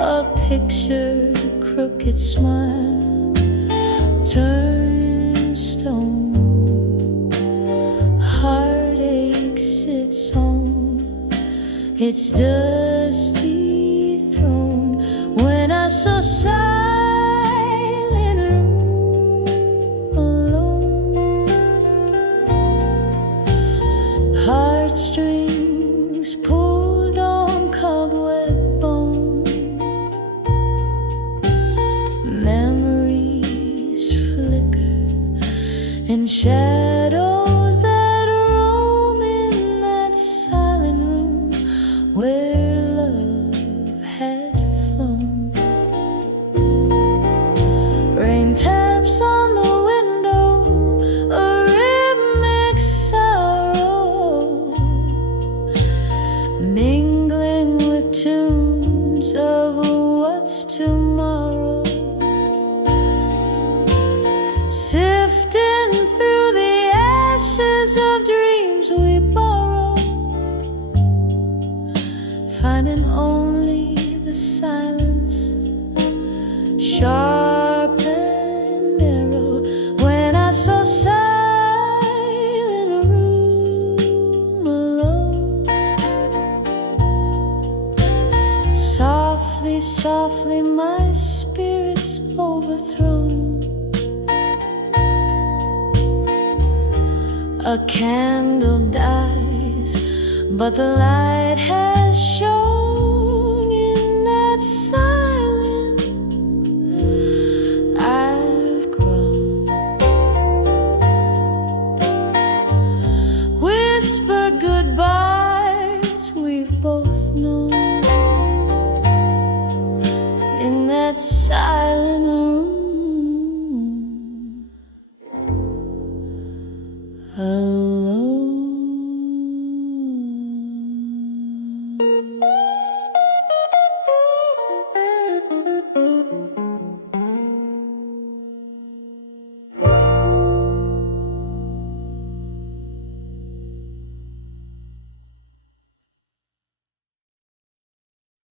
a picture, crooked smile, its dusty throne. When I saw silent room alone, heartstrings pulled on cobweb bone, memories flicker in shadows that roam in that silent room where love had flown. Rain taps on the window, a rhythmic sorrow, mingling with tunes of what's tomorrow. Sifting through the ashes of dreams we borrow, finding only the silence, sharp and narrow. When I saw silent room alone, softly, softly my spirit's overthrown. A candle dies, but the light has shone in that silence I've grown. Whisper goodbyes we've both known in that silent